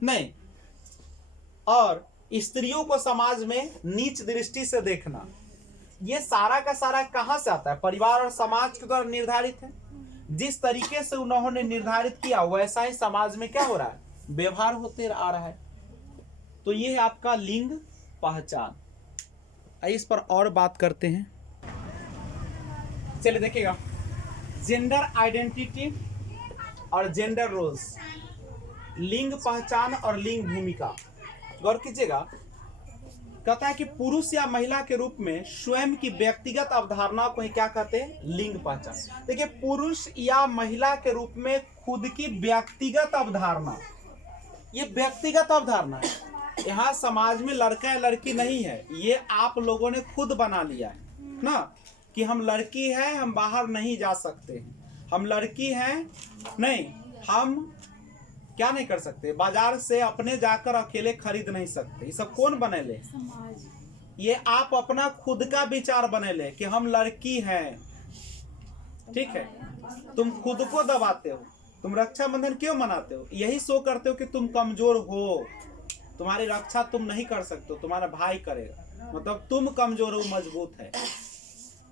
नहीं, और स्त्रियों को समाज में नीच दृष्टि से देखना, ये सारा का सारा कहां से आता है? परिवार और समाज के द्वारा निर्धारित है। जिस तरीके से उन्होंने निर्धारित किया वैसा ही समाज में क्या हो रहा है? व्यवहार होते आ रहा है। तो ये है आपका लिंग पहचान। आइए इस पर और बात करते हैं। चलिए देखिएगा, जेंडर आइडेंटिटी और जेंडर रोल्स, लिंग पहचान और लिंग भूमिका। गौर कीजिएगा, कहता है कि पुरुष या महिला के रूप में स्वयं की व्यक्तिगत अवधारणा को ही क्या कहते हैं? लिंग पहचान। देखिए, पुरुष या महिला के रूप में खुद की व्यक्तिगत अवधारणा, ये व्यक्तिगत अवधारणा है। यहाँ समाज में लड़का या लड़की नहीं है, ये आप लोगों ने खुद बना लिया है ना, कि हम लड़की है, हम बाहर नहीं जा सकते हैं, हम लड़की हैं, नहीं, हम क्या नहीं कर सकते, बाजार से अपने जाकर अकेले खरीद नहीं सकते। ये सब कौन बने ले? ये आप अपना खुद का विचार बने ले कि हम लड़की हैं। ठीक है, तुम खुद को दबाते हो। तुम रक्षाबंधन क्यों मनाते हो? यही शो करते हो कि तुम कमजोर हो, तुम्हारी रक्षा तुम नहीं कर सकते हो, तुम्हारा भाई करेगा, मतलब तुम कमजोर हो, मजबूत है।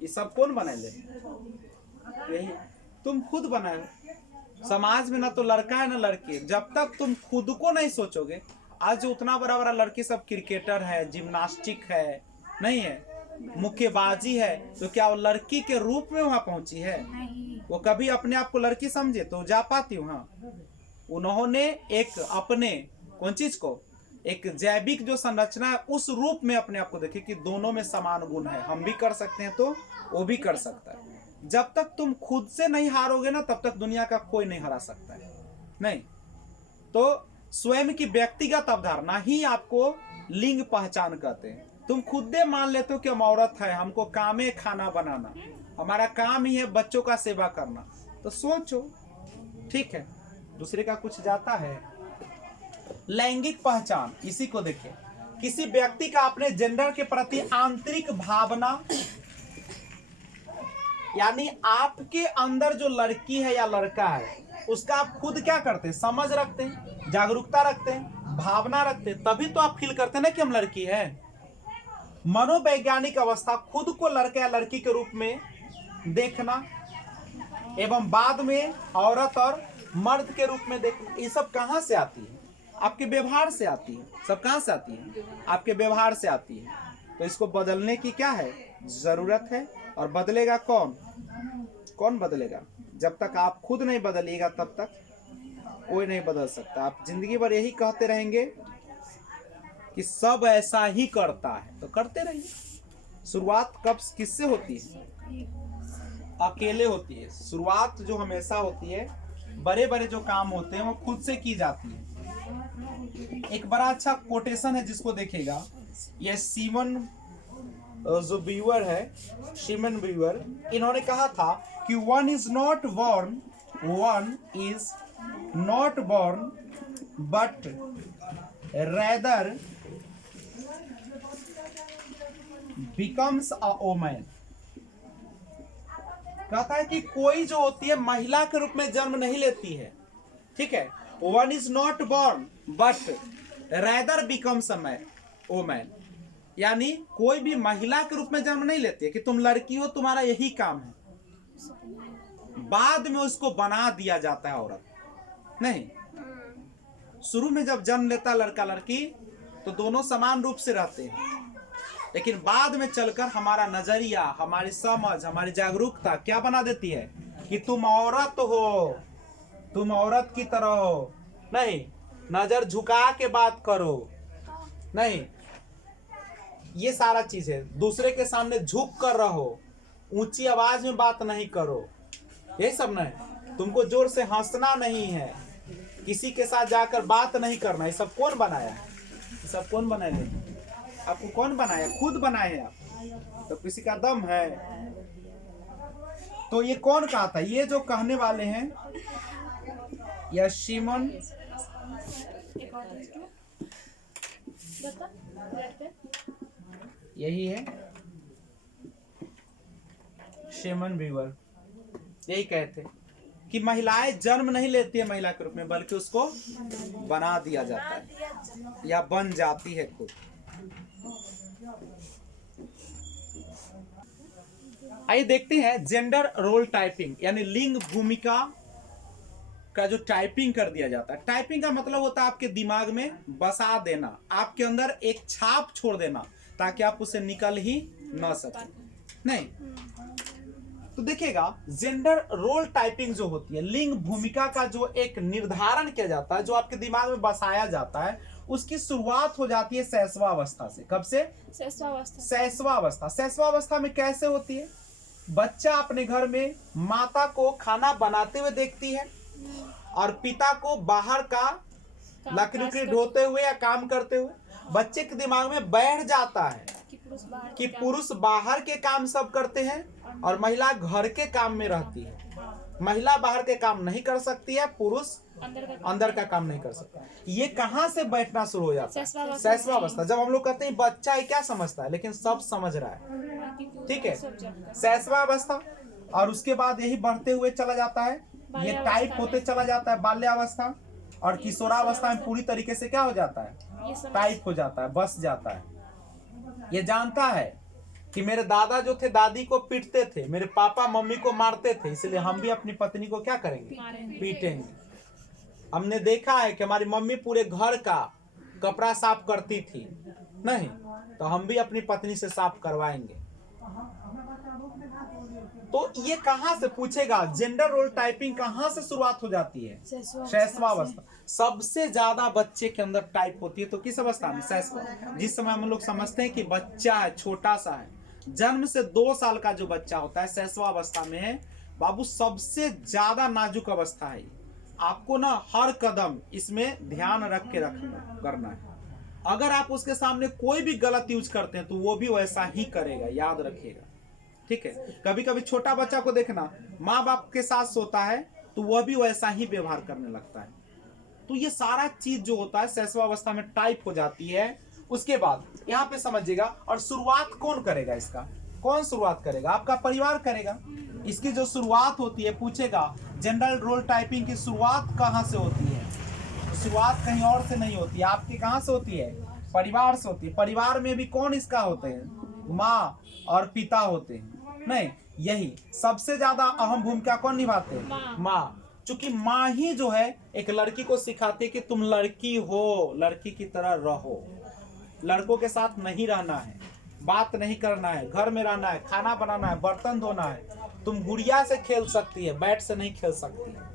ये सब कौन बने ले? यही तुम खुद बनाए। समाज में ना तो लड़का है ना लड़की। जब तक तुम खुद को नहीं सोचोगे, आज जो उतना बड़ा बड़ा लड़की सब क्रिकेटर है, जिम्नास्टिक है, नहीं है, मुक्केबाजी है, तो क्या वो लड़की के रूप में वहां पहुंची है? वो कभी अपने आप को लड़की समझे तो जा पाती वहां? उन्होंने एक अपने कौन चीज को, एक जैविक जो संरचना है उस रूप में अपने आप को देखे कि दोनों में समान गुण है, हम भी कर सकते हैं तो वो भी कर सकता है। जब तक तुम खुद से नहीं हारोगे ना, तब तक दुनिया का कोई नहीं हरा सकता है। नहीं तो स्वयं की व्यक्तिगत अवधारणा ही आपको लिंग पहचान कहते हैं। तुम खुदे मान लेते हो कि हम औरत है, हमको काम है खाना बनाना, हमारा काम ही है बच्चों का सेवा करना, तो सोचो, ठीक है, दूसरे का कुछ जाता है। लैंगिक पहचान, इसी को देखिए, किसी व्यक्ति का अपने जेंडर के प्रति आंतरिक भावना, यानी आपके अंदर जो लड़की है या लड़का है उसका आप खुद क्या करते हैं? समझ रखते हैं, जागरूकता रखते हैं, भावना रखते हैं, तभी तो आप फील करते हैं ना कि हम लड़की है। मनोवैज्ञानिक अवस्था, खुद को लड़का या लड़की के रूप में देखना एवं बाद में औरत और मर्द के रूप में देखना, ये सब कहां से आती है? आपके व्यवहार से आती है। सब कहां से आती है? आपके व्यवहार से आती है। तो इसको बदलने की क्या है? जरूरत है। और बदलेगा कौन? कौन बदलेगा? जब तक आप खुद नहीं बदलिएगा तब तक कोई नहीं बदल सकता। आप जिंदगी भर यही कहते रहेंगे कि सब ऐसा ही करता है, तो करते रहिए। शुरुआत कब किससे होती है? अकेले होती है। शुरुआत जो हमेशा होती है, बड़े बड़े जो काम होते हैं वो खुद से की जाती है। एक बड़ा अच्छा कोटेशन है जिसको देखेगा, ये सीमन जो व्यूअर है, सीमन व्यूअर, इन्होंने कहा था कि one is not born but rather becomes a woman. कहता है कि कोई जो होती है महिला के रूप में जन्म नहीं लेती है, ठीक है। One is not born but rather becomes a woman, यानी कोई भी महिला के रूप में जन्म नहीं लेती है कि तुम लड़की हो, तुम्हारा यही काम है, बाद में उसको बना दिया जाता है औरत। नहीं, शुरू में जब जन्म लेता है लड़का लड़की तो दोनों समान रूप से रहते हैं, लेकिन बाद में चलकर हमारा नजरिया, हमारी समझ, हमारी जागरूकता क्या बना देती है कि तुम औरत हो, तुम औरत की तरह हो। नहीं, नजर झुका के बात करो, नहीं, ये सारा चीज है। दूसरे के सामने झुक कर रहो, ऊंची आवाज में बात नहीं करो, ये सब नहीं। तुमको जोर से हंसना नहीं है, किसी के साथ जाकर बात नहीं करना। ये सब कौन बनाया है? ये सब कौन बनाए? आपको कौन बनाया? खुद बनाए हैं आप, तो किसी का दम है? तो ये कौन कहा था? ये जो कहने वाले हैं या शिमन, यही है शिमन वीवर, यही कहते कि महिलाएं जन्म नहीं लेती है महिला के रूप में, बल्कि उसको बना दिया जाता है या बन जाती है खुद। आइए देखते हैं जेंडर रोल टाइपिंग, यानी लिंग भूमिका का जो टाइपिंग कर दिया जाता है। टाइपिंग का मतलब होता है आपके दिमाग में बसा देना, आपके अंदर एक छाप छोड़ देना ताकि आप उसे निकल ही न सके। नहीं तो देखिएगा, जेंडर रोल टाइपिंग जो होती है, लिंग भूमिका का जो एक निर्धारण किया जाता है, जो आपके दिमाग में बसाया जाता है, उसकी शुरुआत हो जाती है शैशवावस्था से। कब से? शैशवावस्था। शैशवावस्था में कैसे होती है? बच्चा अपने घर में माता को खाना बनाते हुए देखती है और पिता को बाहर का लकड़ी ढोते हुए या काम करते हुए। बच्चे के दिमाग में बैठ जाता है कि पुरुष बाहर के काम सब करते हैं और महिला घर के काम में रहती है। महिला बाहर के काम नहीं कर सकती है, पुरुष अंदर का काम नहीं कर सकता। ये कहाँ से बैठना शुरू हो जाता है? शैशवावस्था। जब हम लोग कहते हैं बच्चा है क्या समझता है, लेकिन सब समझ रहा है, ठीक है। शैशवावस्था, और उसके बाद यही बढ़ते हुए चला जाता है, ये टाइप होते चला जाता है बाल्यावस्था, और किशोरावस्था में पूरी तरीके से क्या हो जाता है? टाइप हो जाता है, बस जाता है। ये जानता है कि मेरे दादा जो थे दादी को पीटते थे, मेरे पापा मम्मी को मारते थे, इसलिए हम भी अपनी पत्नी को क्या करेंगे? पीटेंगे। हमने देखा है कि हमारी मम्मी पूरे घर का कपड़ा साफ करती थी, नहीं तो हम भी अपनी पत्नी से साफ करवाएंगे। तो ये कहां से पूछेगा? जेंडर रोल टाइपिंग कहां से शुरुआत हो जाती है? शैशवावस्था। सबसे ज्यादा बच्चे के अंदर टाइप होती है तो किस अवस्था में? शैशवा। जिस समय हम लोग समझते हैं कि बच्चा है, छोटा सा है, जन्म से 2 साल का जो बच्चा होता है शैशवावस्था में है बाबू, सबसे ज्यादा नाजुक अवस्था है। आपको ना हर कदम इसमें ध्यान रख के करना है। अगर आप उसके सामने कोई भी गलत यूज करते हैं तो वो भी वैसा ही करेगा, याद रखिएगा, ठीक है। कभी कभी छोटा बच्चा को देखना, माँ बाप के साथ सोता है तो वह भी वैसा ही व्यवहार करने लगता है। तो ये सारा चीज जो होता है शैशवावस्था में टाइप हो जाती है। उसके बाद यहाँ पे समझिएगा, और शुरुआत कौन करेगा इसका? कौन शुरुआत करेगा? आपका परिवार करेगा। इसकी जो शुरुआत होती है, पूछेगा जेंडर रोल टाइपिंग की शुरुआत कहाँ से होती है? शुरुआत कहीं और से नहीं होती है, आपकी कहाँ से होती है? परिवार से होती है। परिवार में भी कौन इसका होते हैं? माँ और पिता होते हैं। नहीं, यही सबसे ज्यादा अहम भूमिका कौन निभाते हैं? माँ। चूंकि माँ ही जो है एक लड़की को सिखाती है कि तुम लड़की हो, लड़की की तरह रहो, लड़कों के साथ नहीं रहना है, बात नहीं करना है, घर में रहना है, खाना बनाना है, बर्तन धोना है, तुम गुड़िया से खेल सकती है, बैट से नहीं खेल सकती है।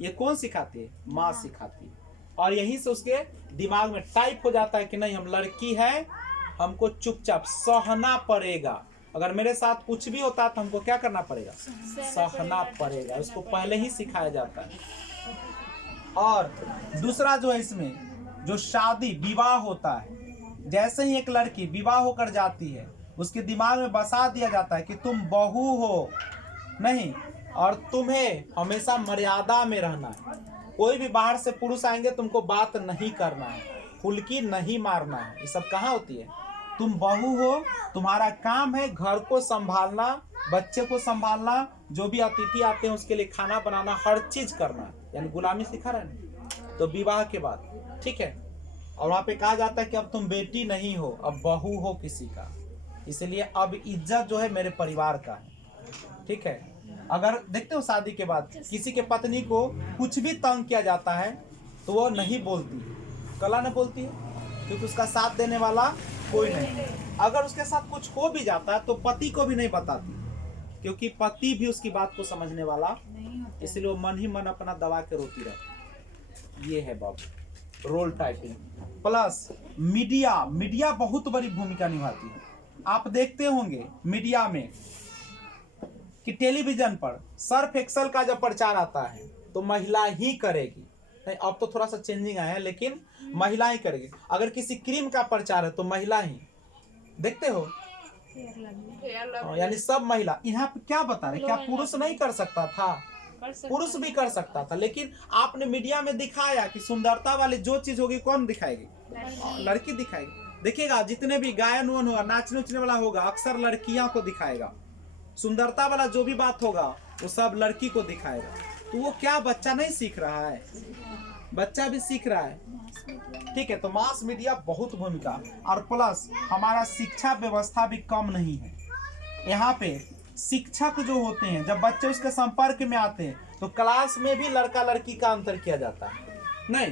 ये कौन सिखाती है? माँ सिखाती है। और यहीं से उसके दिमाग में टाइप हो जाता है कि नहीं, हम लड़की है, हमको चुपचाप सहना पड़ेगा। अगर मेरे साथ कुछ भी होता है तो हमको क्या करना पड़ेगा? सहना पड़ेगा। उसको पहले ही सिखाया जाता है। और दूसरा जो है इसमें, जो शादी विवाह होता है, जैसे ही एक लड़की विवाह होकर जाती है उसके दिमाग में बसा दिया जाता है कि तुम बहू हो, नहीं, और तुम्हें हमेशा मर्यादा में रहना है। कोई भी बाहर से पुरुष आएंगे तुमको बात नहीं करना है, फुल्की नहीं मारना है। ये सब कहाँ होती है? तुम बहू हो, तुम्हारा काम है घर को संभालना, बच्चे को संभालना, जो भी अतिथि आते हैं उसके लिए खाना बनाना, हर चीज करना, यानी गुलामी सिखा रहा है। तो विवाह के बाद ठीक है, और वहां पे कहा जाता है कि अब तुम बेटी नहीं हो, अब बहू हो किसी का, इसलिए अब इज्जत जो है मेरे परिवार का है। ठीक है, अगर देखते हो शादी के बाद किसी के पत्नी को कुछ भी तंग किया जाता है तो वो नहीं बोलती, कला नहीं बोलती है, क्योंकि उसका साथ देने वाला कोई नहीं। अगर उसके साथ कुछ हो भी जाता है तो पति को भी नहीं बताती, क्योंकि पति भी उसकी बात को समझने वाला, इसलिए वो मन ही मन अपना दबा के रोती रहती। ये है बाबू रोल टाइपिंग। प्लस मीडिया बहुत बड़ी भूमिका निभाती है। आप देखते होंगे मीडिया में कि टेलीविजन पर सर्फ एक्सल का जब प्रचार आता है तो महिला ही करेगी, नहीं अब तो थोड़ा सा चेंजिंग आया है, लेकिन महिला ही करेगी। अगर किसी क्रीम का प्रचार है तो महिला ही, देखते हो, यानी सब महिला। यहाँ पे क्या बता रहे, क्या पुरुष नहीं कर सकता था? पुरुष भी कर सकता था, लेकिन आपने मीडिया में दिखाया कि सुंदरता वाली जो चीज होगी कौन दिखाएगी? लड़की दिखाएगी। देखिएगा जितने भी गायन वायन होगा, नाचने उचने वाला होगा, अक्सर लड़कियां को दिखाएगा। सुंदरता वाला जो भी बात होगा वो सब लड़की को दिखाएगा। तो वो क्या बच्चा नहीं सीख रहा है? बच्चा भी सीख रहा है। ठीक है, तो मास मीडिया बहुत भूमिका, और प्लस हमारा शिक्षा व्यवस्था भी कम नहीं है। यहाँ पे शिक्षक जो होते हैं, जब बच्चे उसके संपर्क में आते हैं तो क्लास में भी लड़का लड़की का अंतर किया जाता है। नहीं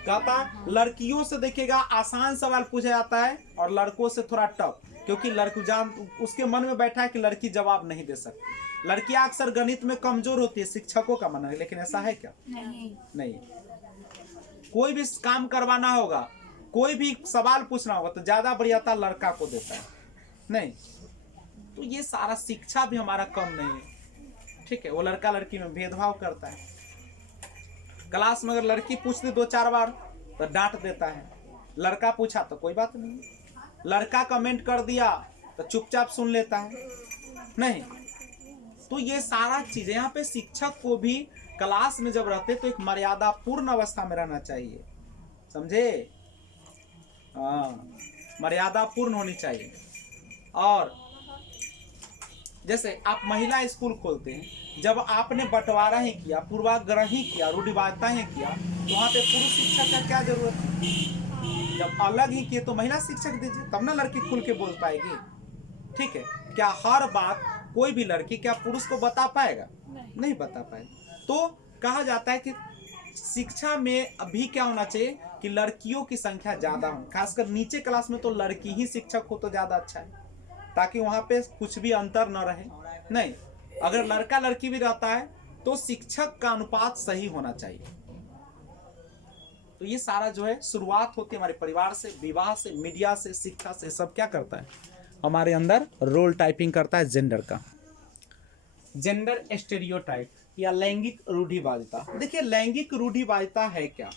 कहता, लड़कियों से देखिएगा आसान सवाल पूछा जाता है और लड़कों से थोड़ा टफ, क्योंकि लड़की उसके मन में बैठा है कि लड़की जवाब नहीं दे सकती। लड़कियां अक्सर गणित में कमजोर होती है, शिक्षकों का मानना है, लेकिन ऐसा है क्या? नहीं। कोई भी काम करवाना होगा, कोई भी सवाल पूछना होगा तो ज्यादा वरीयता लड़का को देता है। नहीं, तो ये सारा शिक्षा भी हमारा कम नहीं है। ठीक है, वो लड़का लड़की में भेदभाव करता है। क्लास में अगर लड़की पूछती 2-4 बार तो डांट देता है, लड़का पूछा तो कोई बात नहीं, लड़का कमेंट कर दिया तो चुपचाप सुन लेता है। नहीं, तो ये सारा चीजें यहाँ पे शिक्षक को भी क्लास में जब रहते तो एक मर्यादा पूर्ण अवस्था में रहना चाहिए, समझे? हाँ, मर्यादा पूर्ण होनी चाहिए। और जैसे आप महिला स्कूल खोलते हैं, जब आपने बंटवारा ही किया, पूर्वाग्रह ही किया, रूढ़िवादिता ही किया, तो वहाँ पे पुरुष शिक्षक का क्या जरूरत है? जब अलग ही किए तो महिला शिक्षक दीजिए, तब ना लड़की खुल के बोल पाएगी। ठीक है, क्या हर बात कोई भी लड़की क्या पुरुष को बता पाएगा? नहीं बता पाएगा। तो कहा जाता है कि शिक्षा में अभी क्या होना चाहिए कि लड़कियों की संख्या ज्यादा हो, खासकर नीचे क्लास में तो लड़की ही शिक्षक हो तो ज्यादा अच्छा है, ताकि वहां पे कुछ भी अंतर न रहे। नहीं, अगर लड़का लड़की भी रहता है तो शिक्षक का अनुपात सही होना चाहिए। तो ये सारा जो है शुरुआत होती है हमारे परिवार से, विवाह से, मीडिया से, शिक्षा से। सब क्या करता है हमारे अंदर? रोल टाइपिंग करता है जेंडर का। जेंडर स्टेरियोटाइप या लैंगिक रूढ़िवादिता। देखिए लैंगिक रूढ़िवादिता है क्या?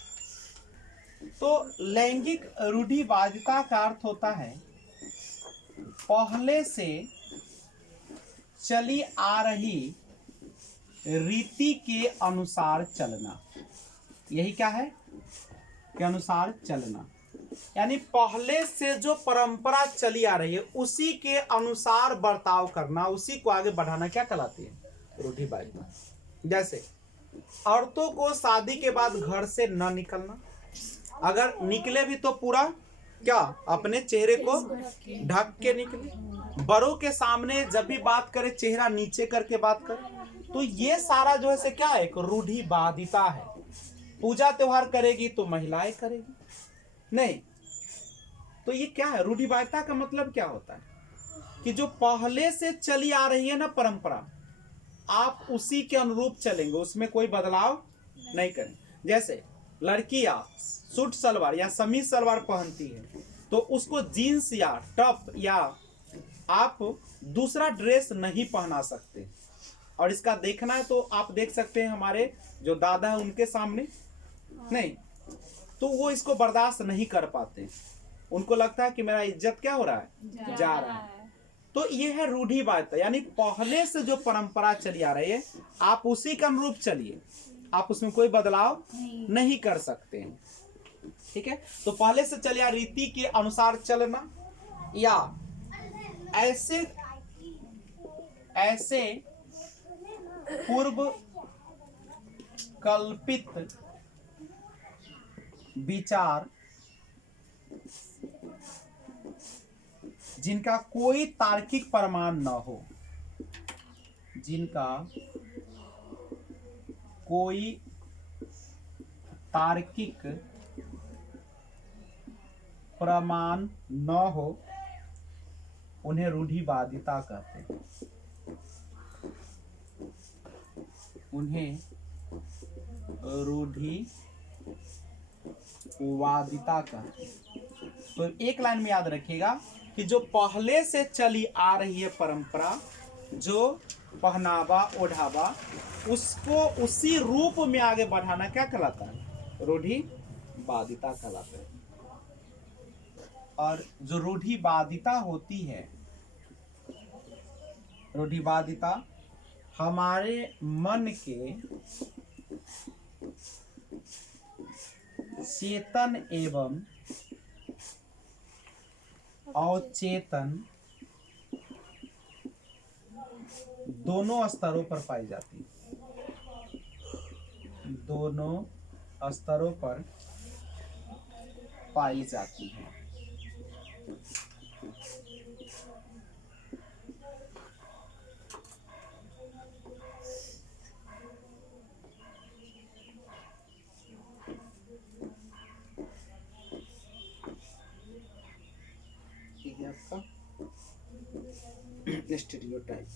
तो लैंगिक रूढ़िवादिता का अर्थ होता है पहले से चली आ रही रीति के अनुसार चलना। यही क्या है? के अनुसार चलना, यानी पहले से जो परंपरा चली आ रही है उसी के अनुसार बर्ताव करना, उसी को आगे बढ़ाना क्या कहलाती है? रूढ़िवादिता। जैसे औरतों को शादी के बाद घर से न निकलना, अगर निकले भी तो पूरा क्या अपने चेहरे को ढक के निकले, बड़ों के सामने जब भी बात करे चेहरा नीचे करके बात करे। तो ये सारा जो है से क्या है? एक रूढ़िवादिता है। पूजा त्योहार करेगी तो महिलाएं करेगी, नहीं। तो ये क्या है? रूढ़िवादिता का मतलब क्या होता है कि जो पहले से चली आ रही है ना परंपरा, आप उसी के अनुरूप चलेंगे, उसमें कोई बदलाव नहीं करें। जैसे लड़कियां सूट सलवार या समीज सलवार पहनती है तो उसको जीन्स या टॉप या आप दूसरा ड्रेस नहीं पहना सकते। और इसका देखना है तो आप देख सकते हैं हमारे जो दादा है उनके सामने, नहीं तो वो इसको बर्दाश्त नहीं कर पाते, उनको लगता है कि मेरा इज्जत क्या हो रहा है? जा रहा है। तो ये है रूढ़िवादिता, यानी पहले से जो परंपरा चली आ रही है आप उसी के अनुरूप चलिए, आप उसमें कोई बदलाव नहीं कर सकते हैं। ठीक है, तो पहले से चलिए रीति के अनुसार चलना, या ऐसे ऐसे पूर्व कल्पित विचार जिनका कोई तार्किक प्रमाण न हो, जिनका कोई तार्किक प्रमाण न हो, उन्हें रूढ़िवादिता कहते हैं। उन्हें रूढ़िवादिता कहते हैं। तो एक लाइन में याद रखिएगा कि जो पहले से चली आ रही है परंपरा, जो पहनावा ओढ़ावा, उसको उसी रूप में आगे बढ़ाना क्या कहलाता है? रूढ़िवादिता कहलाता है। और जो रूढ़िवादिता होती है, रूढ़िवादिता हमारे मन के चेतन एवं अचेतन दोनों स्तरों पर पाई जाती है। दोनों स्तरों पर पाई जाती है। आपका स्टीरियोटाइप।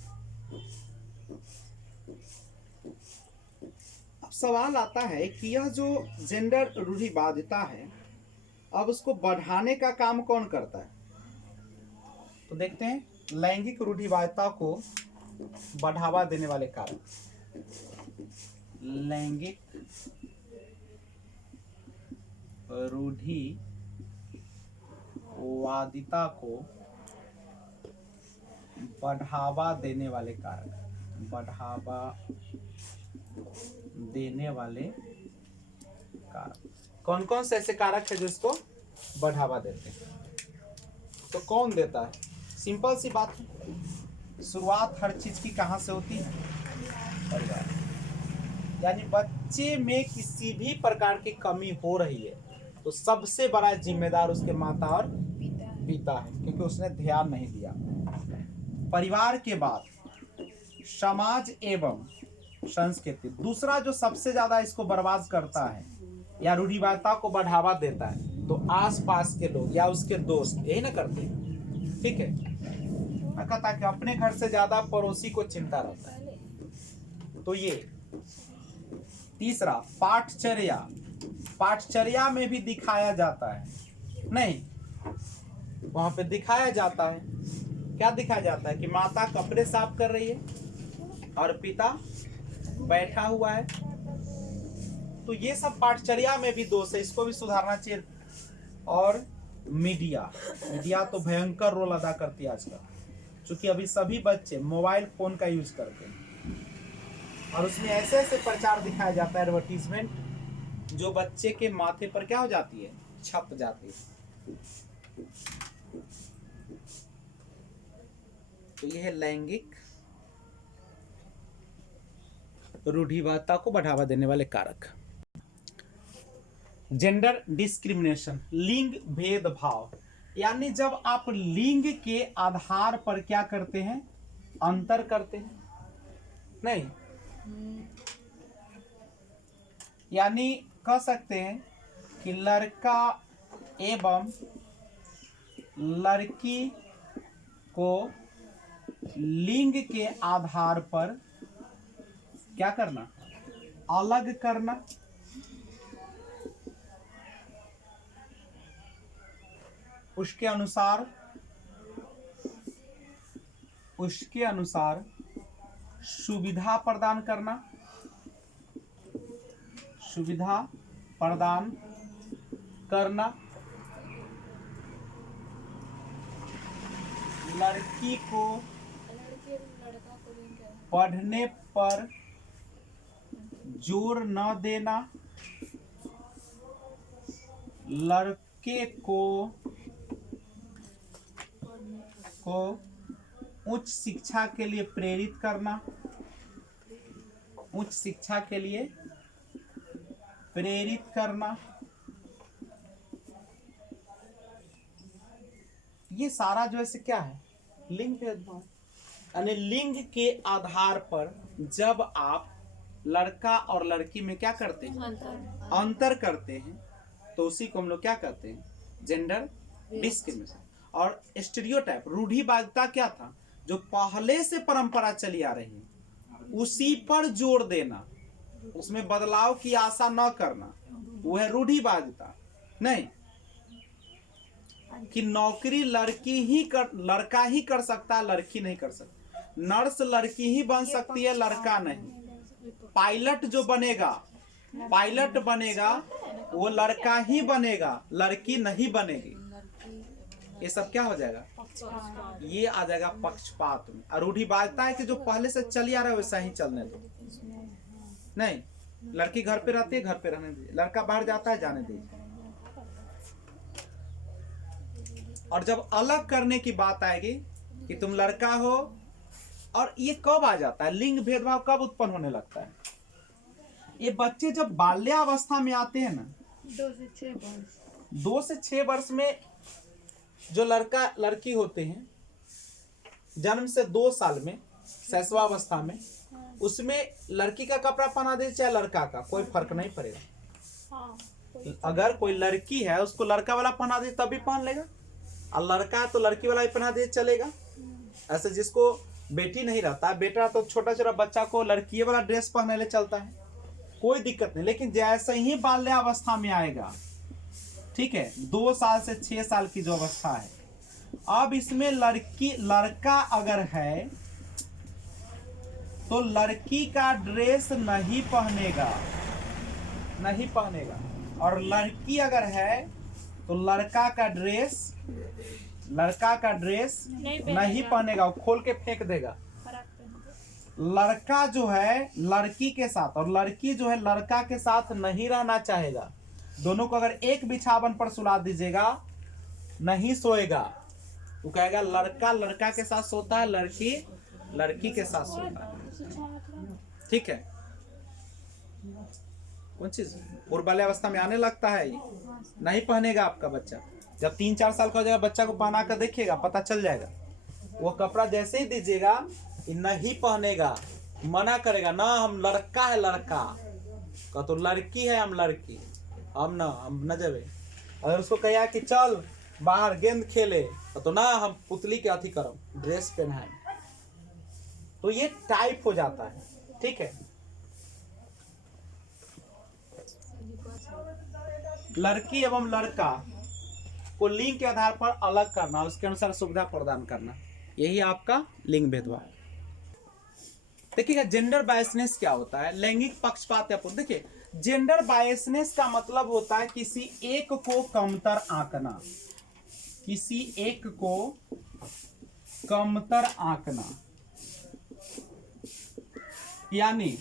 अब सवाल आता है कि यह जो जेंडर रूढ़िवादिता है, अब उसको बढ़ाने का काम कौन करता है? तो देखते हैं लैंगिक रूढ़िवादिता को बढ़ावा देने वाले कारक। लैंगिक रूढ़िवादिता को बढ़ावा देने वाले कारक, बढ़ावा देने वाले कारक कौन कौन से ऐसे कारक है जो इसको बढ़ावा देते हैं? तो कौन देता है? सिंपल सी बात है, शुरुआत हर चीज की कहां से होती है? परिवार। यानी बच्चे में किसी भी प्रकार की कमी हो रही है तो सबसे बड़ा जिम्मेदार उसके माता और पिता है, क्योंकि उसने ध्यान नहीं दिया। परिवार के बाद समाज एवं संस्कृति। दूसरा जो सबसे ज्यादा इसको बर्बाद करता है या रूढ़िवादिता को बढ़ावा देता है, तो आसपास के लोग या उसके दोस्त, यही ना करते हैं। ठीक है, मैं कहता कि अपने घर से ज्यादा पड़ोसी को चिंता रहता है। तो ये तीसरा पाठचर्या, पाठचर्या में भी दिखाया जाता है, नहीं वहां पे दिखाया जाता है। क्या दिखाया जाता है? कि माता कपड़े साफ कर रही है और पिता बैठा हुआ है। तो ये सब पाठचर्या में भी दोष है, इसको भी सुधारना चाहिए। और मीडिया, मीडिया तो भयंकर रोल अदा करती है आजकल, क्योंकि अभी सभी बच्चे मोबाइल फोन का यूज करते हैं और उसमें ऐसे ऐसे प्रचार दिखाया जाता है, एडवर्टीजमेंट, जो बच्चे के माथे पर क्या हो जाती है? छप जाती है। तो यह है लैंगिक रूढ़िवादिता को बढ़ावा देने वाले कारक। जेंडर डिस्क्रिमिनेशन, लिंग भेदभाव, यानी जब आप लिंग के आधार पर क्या करते हैं? अंतर करते हैं। नहीं, यानी कह सकते हैं कि लड़का एवं लड़की को लिंग के आधार पर क्या करना? अलग करना। उसके अनुसार सुविधा प्रदान करना, सुविधा प्रदान करना। लड़की को पढ़ने पर जोर न देना, लड़के को को उच्च शिक्षा के लिए प्रेरित करना, उच्च शिक्षा के लिए प्रेरित करना, ये सारा जो है क्या है, लिंग भेदभाव। यानी लिंग के आधार पर जब आप लड़का और लड़की में क्या करते हैं, अंतर करते हैं, तो उसी को हम लोग क्या कहते हैं, जेंडर डिस्क्रिमिनेशन। और स्टीरियोटाइप, रूढ़िवादिता क्या था, जो पहले से परंपरा चली आ रही है उसी पर जोर देना, उसमें बदलाव की आशा न करना, वो है रूढ़िवादिता। नहीं कि नौकरी लड़का ही कर सकता है, लड़की नहीं कर सकती। नर्स लड़की ही बन सकती है, लड़का नहीं। पायलट जो बनेगा, पायलट बनेगा वो लड़का ही बनेगा, लड़की नहीं बनेगी। ये सब क्या हो जाएगा, ये आ जाएगा पक्षपात में। रूढ़िवादिता है कि जो पहले से चली आ रहा है वैसा ही चलने दो। नहीं, लड़की घर पे रहती है, घर पे रहने दीजिए, लड़का बाहर जाता है, जाने दीजिए। और जब अलग करने की बात आएगी कि तुम लड़का हो, और ये कब आ जाता है, लिंग भेदभाव कब उत्पन्न होने लगता है, ये बच्चे जब बाल्यावस्था में आते हैं ना, 2 से 6 वर्ष में जो लड़का लड़की होते हैं, जन्म से 2 साल में शैशवावस्था में, उसमें लड़की का कपड़ा पहना दे चाहे लड़का का, कोई फर्क नहीं पड़ेगा। अगर कोई लड़की है उसको लड़का वाला पहना दे तब भी पहन लेगा, और लड़का है तो लड़की वाला भी पहना दे चलेगा। ऐसे जिसको बेटी नहीं रहता, बेटा तो छोटा छोटा बच्चा को लड़की वाला ड्रेस पहनने ले चलता है, कोई दिक्कत नहीं। लेकिन जैसे ही बाल्यावस्था में आएगा, ठीक है, 2 साल से 6 साल की जो अवस्था है, अब इसमें लड़का अगर है तो लड़की का ड्रेस नहीं पहनेगा, नहीं पहनेगा। और लड़की अगर है तो लड़का का ड्रेस नहीं पहनेगा, वो खोल के फेंक देगा। लड़का जो है लड़की के साथ, और लड़की जो है लड़का के साथ नहीं रहना चाहेगा। दोनों को अगर एक बिछावन पर सुला दीजिएगा, नहीं सोएगा। वो कहेगा लड़का लड़का के साथ सोता है, लड़की लड़की के साथ सोता है। ठीक है, कौन चीज और बाल्यावस्था में आने लगता है, ये नहीं पहनेगा आपका बच्चा। जब 3-4 साल का हो जाएगा, बच्चा को पहना कर देखिएगा, पता चल जाएगा। वो कपड़ा जैसे ही दीजिएगा नहीं पहनेगा, मना करेगा, ना हम लड़का है लड़का का, तो लड़की है हम लड़की, हम न जावे। अगर उसको कहा कि चल बाहर गेंद खेले, तो ना हम पुतली के अथी करम, ड्रेस पहनाए, तो ये टाइप हो जाता है। ठीक है, लड़की एवं लड़का को लिंग के आधार पर अलग करना, उसके अनुसार सुविधा प्रदान करना, यही आपका लिंग भेदभाव। देखिएगा जेंडर बायसनेस क्या होता है, लैंगिक पक्षपात या देखिए, जेंडर बायसनेस का मतलब होता है किसी एक को कमतर आंकना, किसी एक को कमतर आंकना। यानी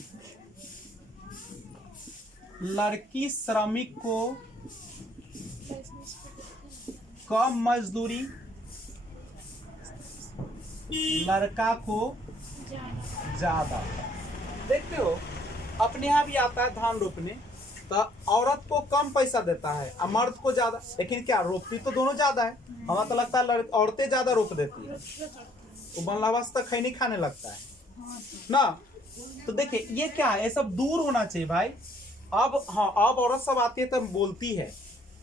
लड़की श्रमिक को कम मजदूरी, लड़का को ज्यादा। देखते हो अपने यहाँ भी आता है धान रोपने, तो औरत को कम पैसा देता है और मर्द को ज्यादा, लेकिन क्या रोपती तो दोनों ज्यादा है। हमें तो लगता है औरतें ज्यादा रोप देती है, वो बनलावास तक खैनी खाने लगता है ना। तो देखिए ये क्या है, ये सब दूर होना चाहिए भाई। अब हाँ, अब औरत सब आती है तब बोलती है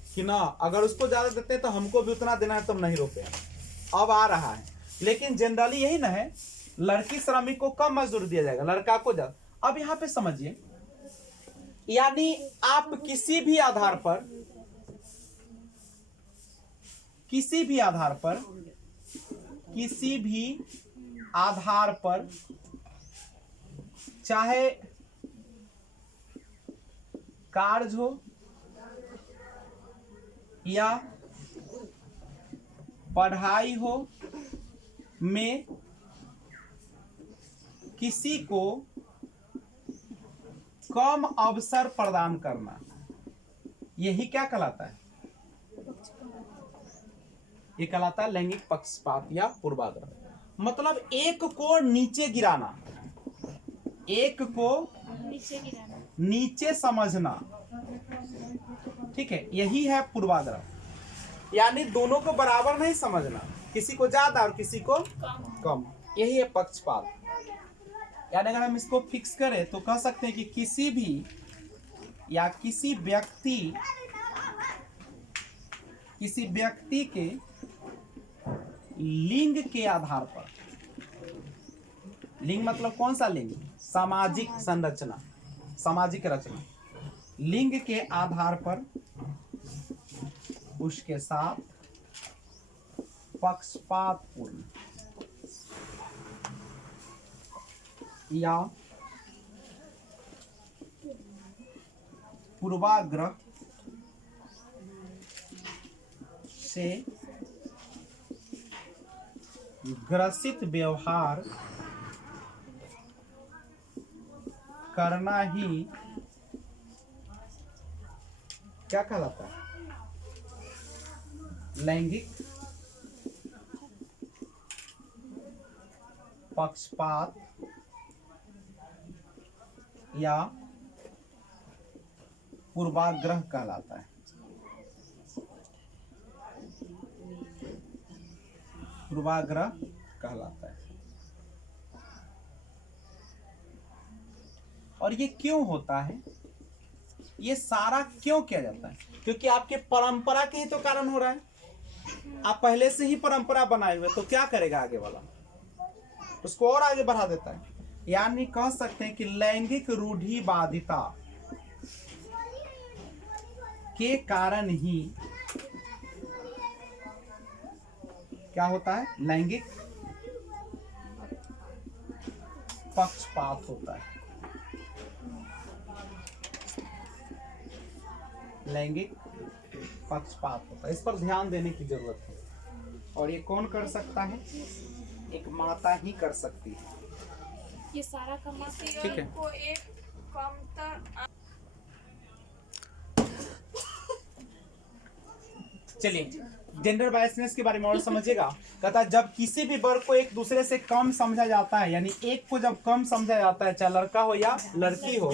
कि ना अगर उसको ज्यादा देते हैं तो हमको भी उतना देना है, तुम नहीं रोपे। अब आ रहा है, लेकिन जनरली यही ना है, लड़की श्रमिक को कम मजदूरी दिया जाएगा, लड़का को ज्यादा। अब यहाँ पे समझिए, यानी आप किसी भी आधार पर, किसी भी आधार पर चाहे कार्य हो या पढ़ाई हो, में किसी को कम अवसर प्रदान करना, यही क्या कहलाता है, ये कहलाता है लैंगिक पक्षपात या पूर्वाग्रह। मतलब एक को नीचे गिराना, एक को नीचे समझना, ठीक है, यही है पूर्वाग्रह। यानी दोनों को बराबर नहीं समझना, किसी को ज्यादा और किसी को कम, यही है पक्षपात। यानी अगर हम इसको फिक्स करें तो कह सकते हैं कि किसी भी या किसी व्यक्ति के लिंग के आधार पर, लिंग मतलब कौन सा लिंग? सामाजिक संरचना, सामाजिक रचना, लिंग के आधार पर उसके साथ पक्षपातपूर्ण या पूर्वाग्रह से ग्रसित व्यवहार करना ही क्या कहलाता है? लैंगिक पक्षपात या पूर्वाग्रह कहलाता है। पूर्वाग्रह कहलाता है। और ये क्यों होता है? ये सारा क्यों किया जाता है? क्योंकि आपके परंपरा के ही तो कारण हो रहा है। आप पहले से ही परंपरा बनाए हुए, तो क्या करेगा आगे वाला? उसको और आगे बढ़ा देता है। यानी कह सकते हैं कि लैंगिक रूढ़िवादिता के कारण ही क्या होता है? लैंगिक पक्षपात होता है। लैंगिक पक्षपात होता है, इस पर ध्यान देने की जरूरत है। और ये कौन कर सकता है? एक माता ही कर सकती है। ये सारा कमाती है, ठीक है। को एक कमतर। चलिए जेंडर बायसनेस के बारे में और समझिएगा। कहता है जब किसी भी वर्ग को एक दूसरे से कम समझा जाता है, यानी एक को जब कम समझा जाता है, चाहे लड़का हो या लड़की हो,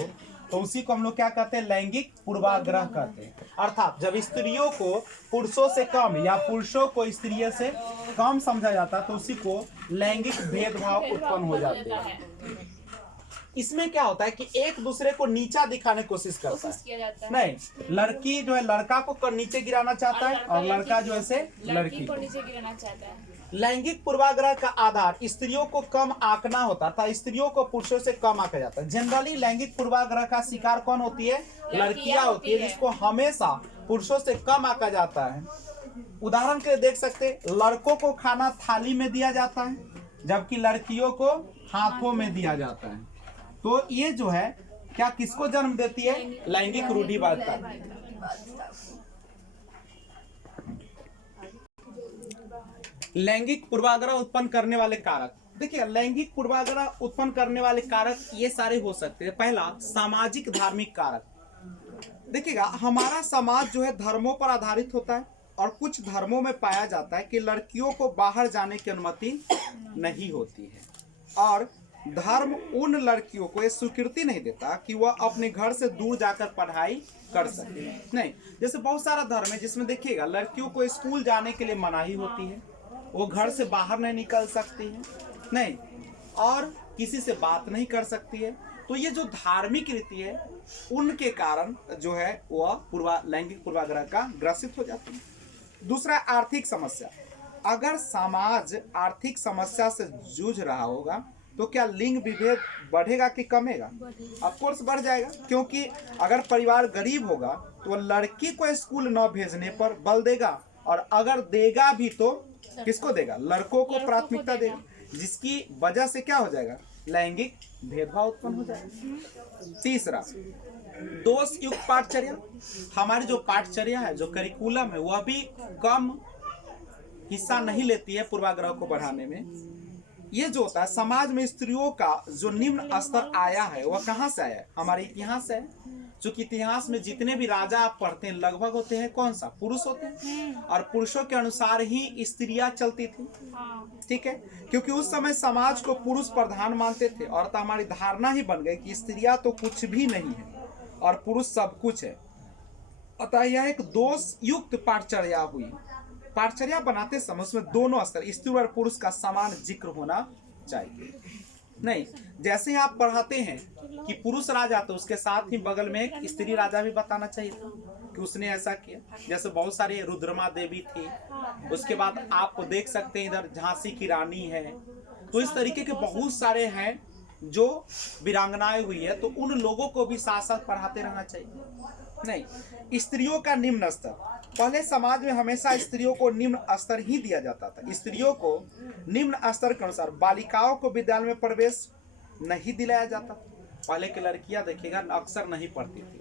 तो उसी को हम लोग क्या कहते हैं? लैंगिक पूर्वाग्रह कहते हैं। अर्थात जब स्त्रियों को पुरुषों से कम या पुरुषों को स्त्रियों से कम समझा जाता है, तो उसी को लैंगिक भेदभाव उत्पन्न हो जाते हैं। इसमें क्या होता है कि एक दूसरे को नीचा दिखाने की कोशिश करता है। किया जाता है। नहीं, लड़की जो है लड़का को नीचे गिराना चाहता है, और लड़का जो है से लड़की को को। नीचे गिराना चाहता है। लैंगिक पूर्वाग्रह का आधार स्त्रियों को कम आंकना होता था, स्त्रियों को पुरुषों से कम आंका जाता है। जनरली लैंगिक पूर्वाग्रह का शिकार कौन होती है? लड़कियां होती है, जिसको हमेशा पुरुषों से कम आंका जाता है। उदाहरण के लिए देख सकते, लड़कों को खाना थाली में दिया जाता है, जबकि लड़कियों को हाथों में दिया जाता है। तो ये जो है क्या किसको जन्म देती है? लैंगिक रूढ़िवादिता। लैंगिक पूर्वाग्रह उत्पन्न करने वाले कारक, देखिए लैंगिक पूर्वाग्रह उत्पन्न करने वाले कारक ये सारे हो सकते हैं। पहला, सामाजिक धार्मिक कारक। देखिएगा हमारा समाज जो है धर्मों पर आधारित होता है, और कुछ धर्मों में पाया जाता है कि लड़कियों को बाहर जाने की अनुमति नहीं होती है, और धर्म उन लड़कियों को ये स्वीकृति नहीं देता कि वह अपने घर से दूर जाकर पढ़ाई कर सके। नहीं, जैसे बहुत सारा धर्म है जिसमें देखिएगा लड़कियों को स्कूल जाने के लिए मनाही होती है, वो घर से बाहर नहीं निकल सकती है, नहीं, और किसी से बात नहीं कर सकती है। तो ये जो धार्मिक रीति है उनके कारण जो है वह लैंगिक पूर्वाग्रह का ग्रसित हो जाती है। दूसरा, आर्थिक समस्या। अगर समाज आर्थिक समस्या से जूझ रहा होगा तो क्या लिंग विभेद बढ़ेगा कि कमेगा? ऑफ कोर्स बढ़ जाएगा, क्योंकि अगर परिवार गरीब होगा तो लड़की को स्कूल न भेजने पर बल देगा, और अगर देगा भी तो किसको देगा? लड़कों को प्राथमिकता देगा, जिसकी वजह से क्या हो जाएगा? लैंगिक भेदभाव उत्पन्न हो जाएगा। तीसरा, दोष युक्त पाठचर्या। हमारी जो पाठचर्या है, जो करिकुलम है, वह भी कम हिस्सा नहीं लेती है पूर्वाग्रह को बढ़ाने में। ये जो होता है समाज में स्त्रियों का जो निम्न स्तर आया है, वह कहाँ से आया है? हमारे इतिहास से है। चूंकि इतिहास में जितने भी राजा आप पढ़ते हैं लगभग होते हैं कौन सा, पुरुष होते हैं, और पुरुषों के अनुसार ही स्त्रियां चलती थी। हाँ। ठीक है, क्योंकि उस समय समाज को पुरुष प्रधान मानते थे और तो हमारी धारणा ही बन गई कि स्त्रियां तो कुछ भी नहीं है और पुरुष सब कुछ है। अतः यह एक दोष युक्त पाठचर्या हुई। पाठचर्या बनाते समय उसमें दोनों स्तर स्त्री और पुरुष का समान जिक्र होना चाहिए। नहीं, जैसे ही आप पढ़ाते हैं कि पुरुष राजा तो उसके साथ ही बगल में एक स्त्री राजा भी बताना चाहिए था कि उसने ऐसा किया। जैसे बहुत सारे रुद्रमा देवी थी, उसके बाद आप देख सकते हैं इधर झांसी की रानी है, तो इस तरीके के बहुत सारे हैं जो वीरांगनाएं हुई है, तो उन लोगों को भी साथ साथ पढ़ाते रहना चाहिए। नहीं, स्त्रियों का निम्न स्तर, पहले समाज में हमेशा स्त्रियों को निम्न स्तर ही दिया जाता था। स्त्रियों को निम्न स्तर के अनुसार बालिकाओं को विद्यालय में प्रवेश नहीं दिलाया जाता। पहले की लड़कियां देखिएगा अक्सर नहीं पढ़ती थी,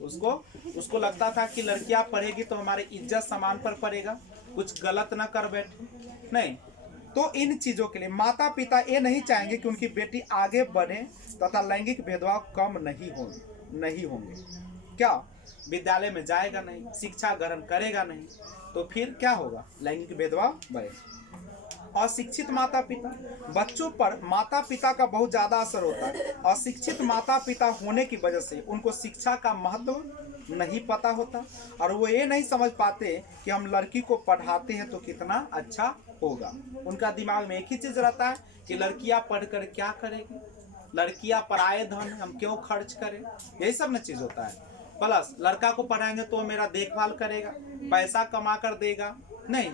उसको लगता था कि लड़कियां पढ़ेगी तो हमारी इज्जत सामान पर पड़ेगा, कुछ गलत ना कर बैठे। नहीं, तो इन चीजों के लिए माता पिता ये नहीं चाहेंगे कि उनकी बेटी आगे बढ़े तथा लैंगिक भेदभाव कम नहीं होंगे। क्या विद्यालय में जाएगा नहीं, शिक्षा ग्रहण करेगा नहीं, तो फिर क्या होगा, लैंगिक भेदभाव बढ़ेगा। अशिक्षित माता पिता, बच्चों पर माता पिता का बहुत ज्यादा असर होता है। अशिक्षित माता पिता होने की वजह से उनको शिक्षा का महत्व नहीं पता होता और वो ये नहीं समझ पाते कि हम लड़की को पढ़ाते हैं तो कितना अच्छा होगा। उनका दिमाग में एक ही चीज रहता है कि लड़कियां पढ़कर क्या करेगी, लड़कियां पराये धन हम क्यों खर्च करें, यही सब न चीज होता है। प्लस लड़का को पढ़ाएंगे तो मेरा देखभाल करेगा, पैसा कमा कर देगा, नहीं,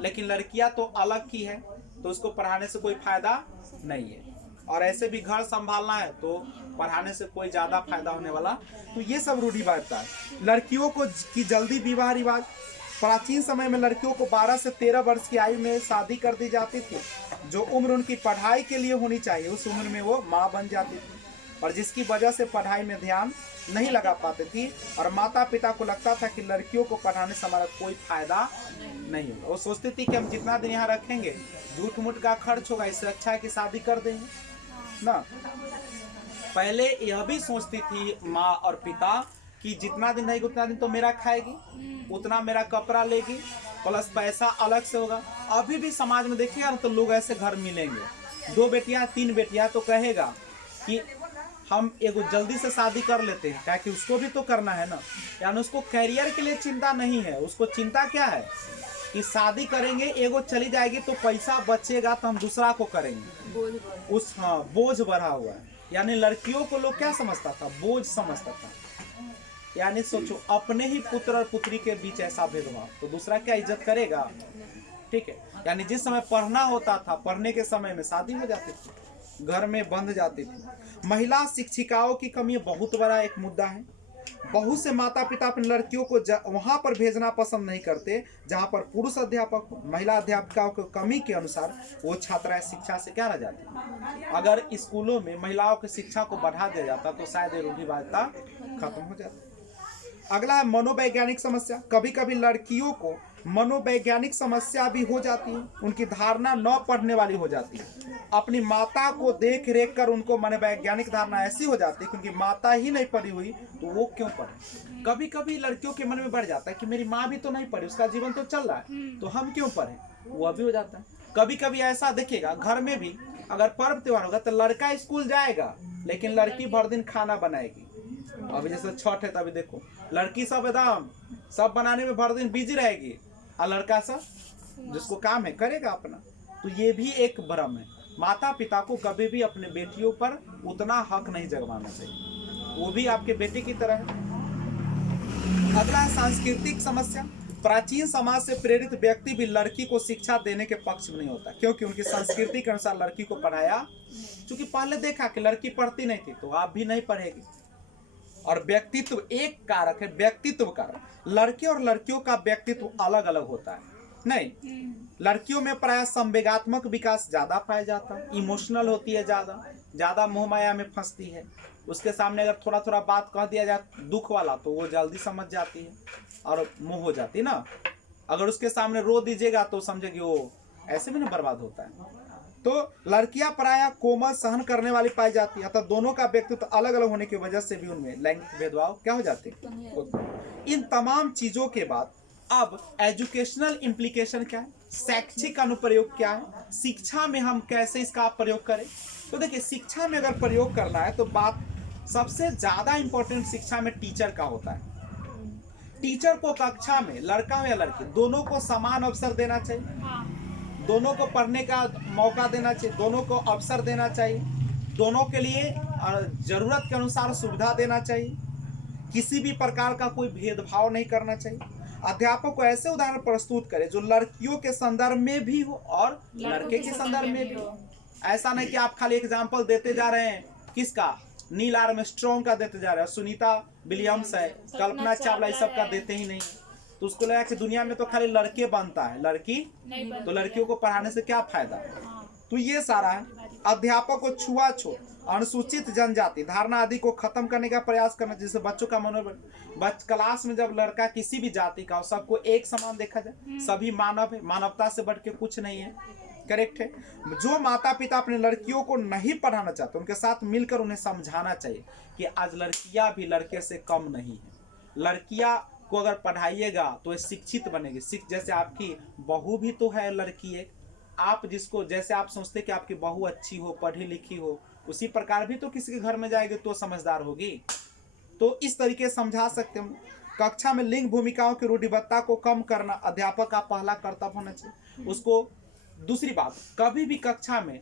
लेकिन लड़कियां तो अलग की है तो उसको पढ़ाने से कोई फायदा नहीं है। और ऐसे भी घर संभालना है तो पढ़ाने से कोई ज्यादा फायदा होने वाला, तो ये सब रूढ़िवादिता है। लड़कियों को की जल्दी विवाह रिवाज, प्राचीन समय में लड़कियों को 12 से 13 वर्ष की आयु में शादी कर दी जाती थी। जो उम्र उनकी पढ़ाई के लिए होनी चाहिए उस उम्र में वो माँ बन जाती थी और जिसकी वजह से पढ़ाई में ध्यान नहीं लगा पाती थी और माता पिता को लगता था कि लड़कियों को पढ़ाने से हमारा कोई फायदा नहीं होगा। वो सोचती थी कि हम जितना दिन यहाँ रखेंगे झूठ मूठ का खर्च होगा, इससे अच्छा है कि शादी कर देंगे ना। पहले यह भी सोचती थी माँ और पिता कि जितना दिन रहेगी उतना दिन तो मेरा खाएगी, उतना मेरा कपड़ा लेगी, प्लस पैसा अलग से होगा। अभी भी समाज में देखिएगा ना तो लोग ऐसे घर मिलेंगे, 2 बेटियां 3 बेटियां तो कहेगा कि हम एगो जल्दी से शादी कर लेते हैं, क्या कि उसको भी तो करना है ना। यानी उसको कैरियर के लिए चिंता नहीं है, उसको चिंता क्या है कि शादी करेंगे, एगो चली जाएगी तो पैसा बचेगा तो हम दूसरा को करेंगे, उस बोझ बढ़ा हुआ है। यानी लड़कियों को लोग क्या समझता था, बोझ समझता था। यानी सोचो अपने ही पुत्र और पुत्री के बीच ऐसा भेदभाव, तो दूसरा क्या इज्जत करेगा। ठीक है, यानी जिस समय पढ़ना होता था पढ़ने के समय में शादी हो जाती थी, घर में बंध जाती थी। महिला शिक्षिकाओं की कमी बहुत बड़ा एक मुद्दा है। बहुत से माता पिता अपनी लड़कियों को वहां पर भेजना पसंद नहीं करते जहां पर पुरुष अध्यापक हो। महिला अध्यापिकाओं की कमी के अनुसार वो छात्राएं शिक्षा से क्या रह जाती। अगर स्कूलों में महिलाओं की शिक्षा को बढ़ा दिया जाता तो शायद ये रूढ़िवादिता खत्म हो जाती। अगला है मनोवैज्ञानिक समस्या। कभी कभी लड़कियों को मनोवैज्ञानिक समस्या भी हो जाती है, उनकी धारणा न पढ़ने वाली हो जाती है। अपनी माता को देख रेख कर उनको मनोवैज्ञानिक धारणा ऐसी हो जाती है क्योंकि माता ही नहीं पढ़ी हुई तो वो क्यों पढ़े। कभी कभी लड़कियों के मन में बढ़ जाता है कि मेरी माँ भी तो नहीं पढ़ी, उसका जीवन तो चल रहा है तो हम क्यों पढ़े, वो भी हो जाता है। कभी कभी ऐसा देखिएगा घर में भी अगर पर्व त्योहार होगा तो लड़का स्कूल जाएगा लेकिन लड़की भर दिन खाना बनाएगी। अभी जैसे छठ है तभी देखो लड़की सब एकदम सब बनाने में भर दिन बिजी रहेगी और लड़का सब जिसको काम है करेगा अपना। तो ये भी एक भ्रम है। माता पिता को कभी भी अपने बेटियों पर उतना हक नहीं जगवाना चाहिए, वो भी आपके बेटे की तरह है। अगला है सांस्कृतिक समस्या। प्राचीन समाज से प्रेरित व्यक्ति भी लड़की को शिक्षा देने के पक्ष में नहीं होता क्योंकि उनकी संस्कृति के अनुसार लड़की को पढ़ाया। क्योंकि पहले देखा कि लड़की पढ़ती नहीं थी तो आप भी नहीं पढ़ेगी। और व्यक्तित्व एक कारक है, व्यक्तित्व कारक। लड़के और लड़कियों का व्यक्तित्व अलग अलग होता है। नहीं, लड़कियों में प्राय संवेगात्मक विकास ज्यादा पाया जाता है, इमोशनल होती है, ज्यादा मोह माया में फंसती है। उसके सामने अगर थोड़ा थोड़ा बात कह दिया जाए दुख वाला तो वो जल्दी समझ जाती है और मोह हो जाती है ना। अगर उसके सामने रो दीजिएगा तो समझेगी वो ऐसे में ना बर्बाद होता है। तो लड़कियां प्रायः कोमल सहन करने वाली पाई जाती है, अतः दोनों का व्यक्तित्व अलग अलग होने की वजह से भी उनमें लैंगिक भेदभाव क्या हो जाते हैं। इन तमाम चीजों के बाद अब एजुकेशनल इम्प्लीकेशन क्या है, शैक्षिक अनुप्रयोग क्या है, शिक्षा में हम कैसे इसका प्रयोग करें। तो देखिए, शिक्षा में अगर प्रयोग करना है तो बात सबसे ज्यादा इंपॉर्टेंट शिक्षा में टीचर का होता है। टीचर को कक्षा में लड़का हो या लड़की दोनों को समान अवसर देना चाहिए, हाँ, दोनों को पढ़ने का मौका देना चाहिए, दोनों को अवसर देना चाहिए, दोनों के लिए जरूरत के अनुसार सुविधा देना चाहिए, किसी भी प्रकार का कोई भेदभाव नहीं करना चाहिए। अध्यापक को ऐसे उदाहरण प्रस्तुत करे जो लड़कियों के संदर्भ में भी हो और लड़के के संदर्भ में भी हो। ऐसा नहीं कि आप खाली एग्जाम्पल देते जा रहे हैं, किसका, नील आर्मस्ट्रॉन्ग का देते जा रहे हैं, सुनीता विलियम्स है, कल्पना चावला, इस सब का देते ही नहीं। तो उसको लगा कि दुनिया में तो खाली लड़के बनता है, लड़की तो लड़कियों को पढ़ाने से क्या फायदा। तो ये सारा है। अध्यापक को छुआछूत, अनुसूचित जनजाति धारणा आदि को खत्म करने का प्रयास करना, जिससे बच्चों का मनोबल, क्लास में जब लड़का किसी भी जाति का हो सबको एक समान देखा जाए, सभी मानव है, मानवता से बढ़ के कुछ नहीं है। करेक्ट है। जो माता पिता अपने लड़कियों को नहीं पढ़ाना चाहते उनके साथ मिलकर उन्हें समझाना चाहिए कि आज लड़कियां भी लड़के से कम नहीं है। लड़कियां को अगर पढ़ाइएगा तो ये शिक्षित बनेगी। जैसे आपकी बहू भी तो है लड़की एक, आप जिसको जैसे आप सोचते कि आपकी बहू अच्छी हो, पढ़ी लिखी हो, उसी प्रकार भी तो किसी के घर में जाएगी तो समझदार होगी। तो इस तरीके से समझा सकते हैं। कक्षा में लिंग भूमिकाओं की रूढ़िबद्धता को कम करना अध्यापक का पहला कर्तव्य होना चाहिए। उसको दूसरी बात, कभी भी कक्षा में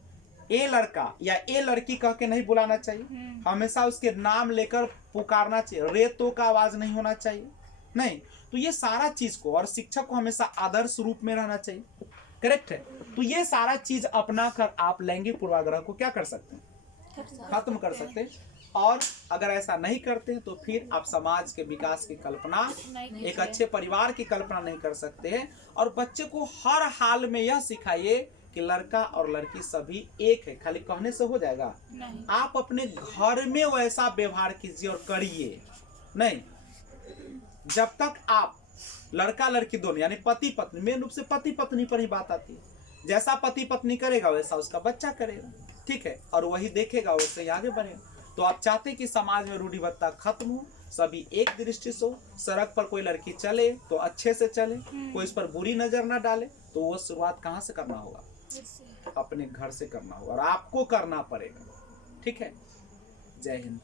ए लड़का या ए लड़की कह के नहीं बुलाना चाहिए, हमेशा उसके नाम लेकर पुकारना चाहिए, रे तो का आवाज नहीं होना चाहिए, नहीं। तो ये सारा चीज को, और शिक्षक को हमेशा आदर्श रूप में रहना चाहिए। करेक्ट है। तो ये सारा चीज अपना कर आप लैंगिक पूर्वाग्रह को क्या कर सकते हैं, खत्म कर सकते हैं। और अगर ऐसा नहीं करते तो फिर आप समाज के विकास की कल्पना, एक अच्छे परिवार की कल्पना नहीं कर सकते हैं। और बच्चे को हर हाल में यह सिखाइए कि लड़का और लड़की सभी एक है। खाली कहने से हो जाएगा नहीं। आप अपने घर में वैसा व्यवहार कीजिए और करिए। नहीं, जब तक आप लड़का लड़की दोनों यानी पति पत्नी, मेन रूप से पति पत्नी पर ही बात आती है, जैसा पति पत्नी करेगा वैसा उसका बच्चा करेगा, ठीक है, और वही देखेगा वैसे ही आगे बढ़ेगा। तो आप चाहते कि समाज में रूढ़िबद्धता खत्म हो, सभी एक दृष्टि से हो, सड़क पर कोई लड़की चले तो अच्छे से चले, कोई इस पर बुरी नजर ना डाले, तो वो शुरुआत कहाँ से करना होगा, अपने घर से करना होगा, और आपको करना पड़ेगा। ठीक है। जय हिंद।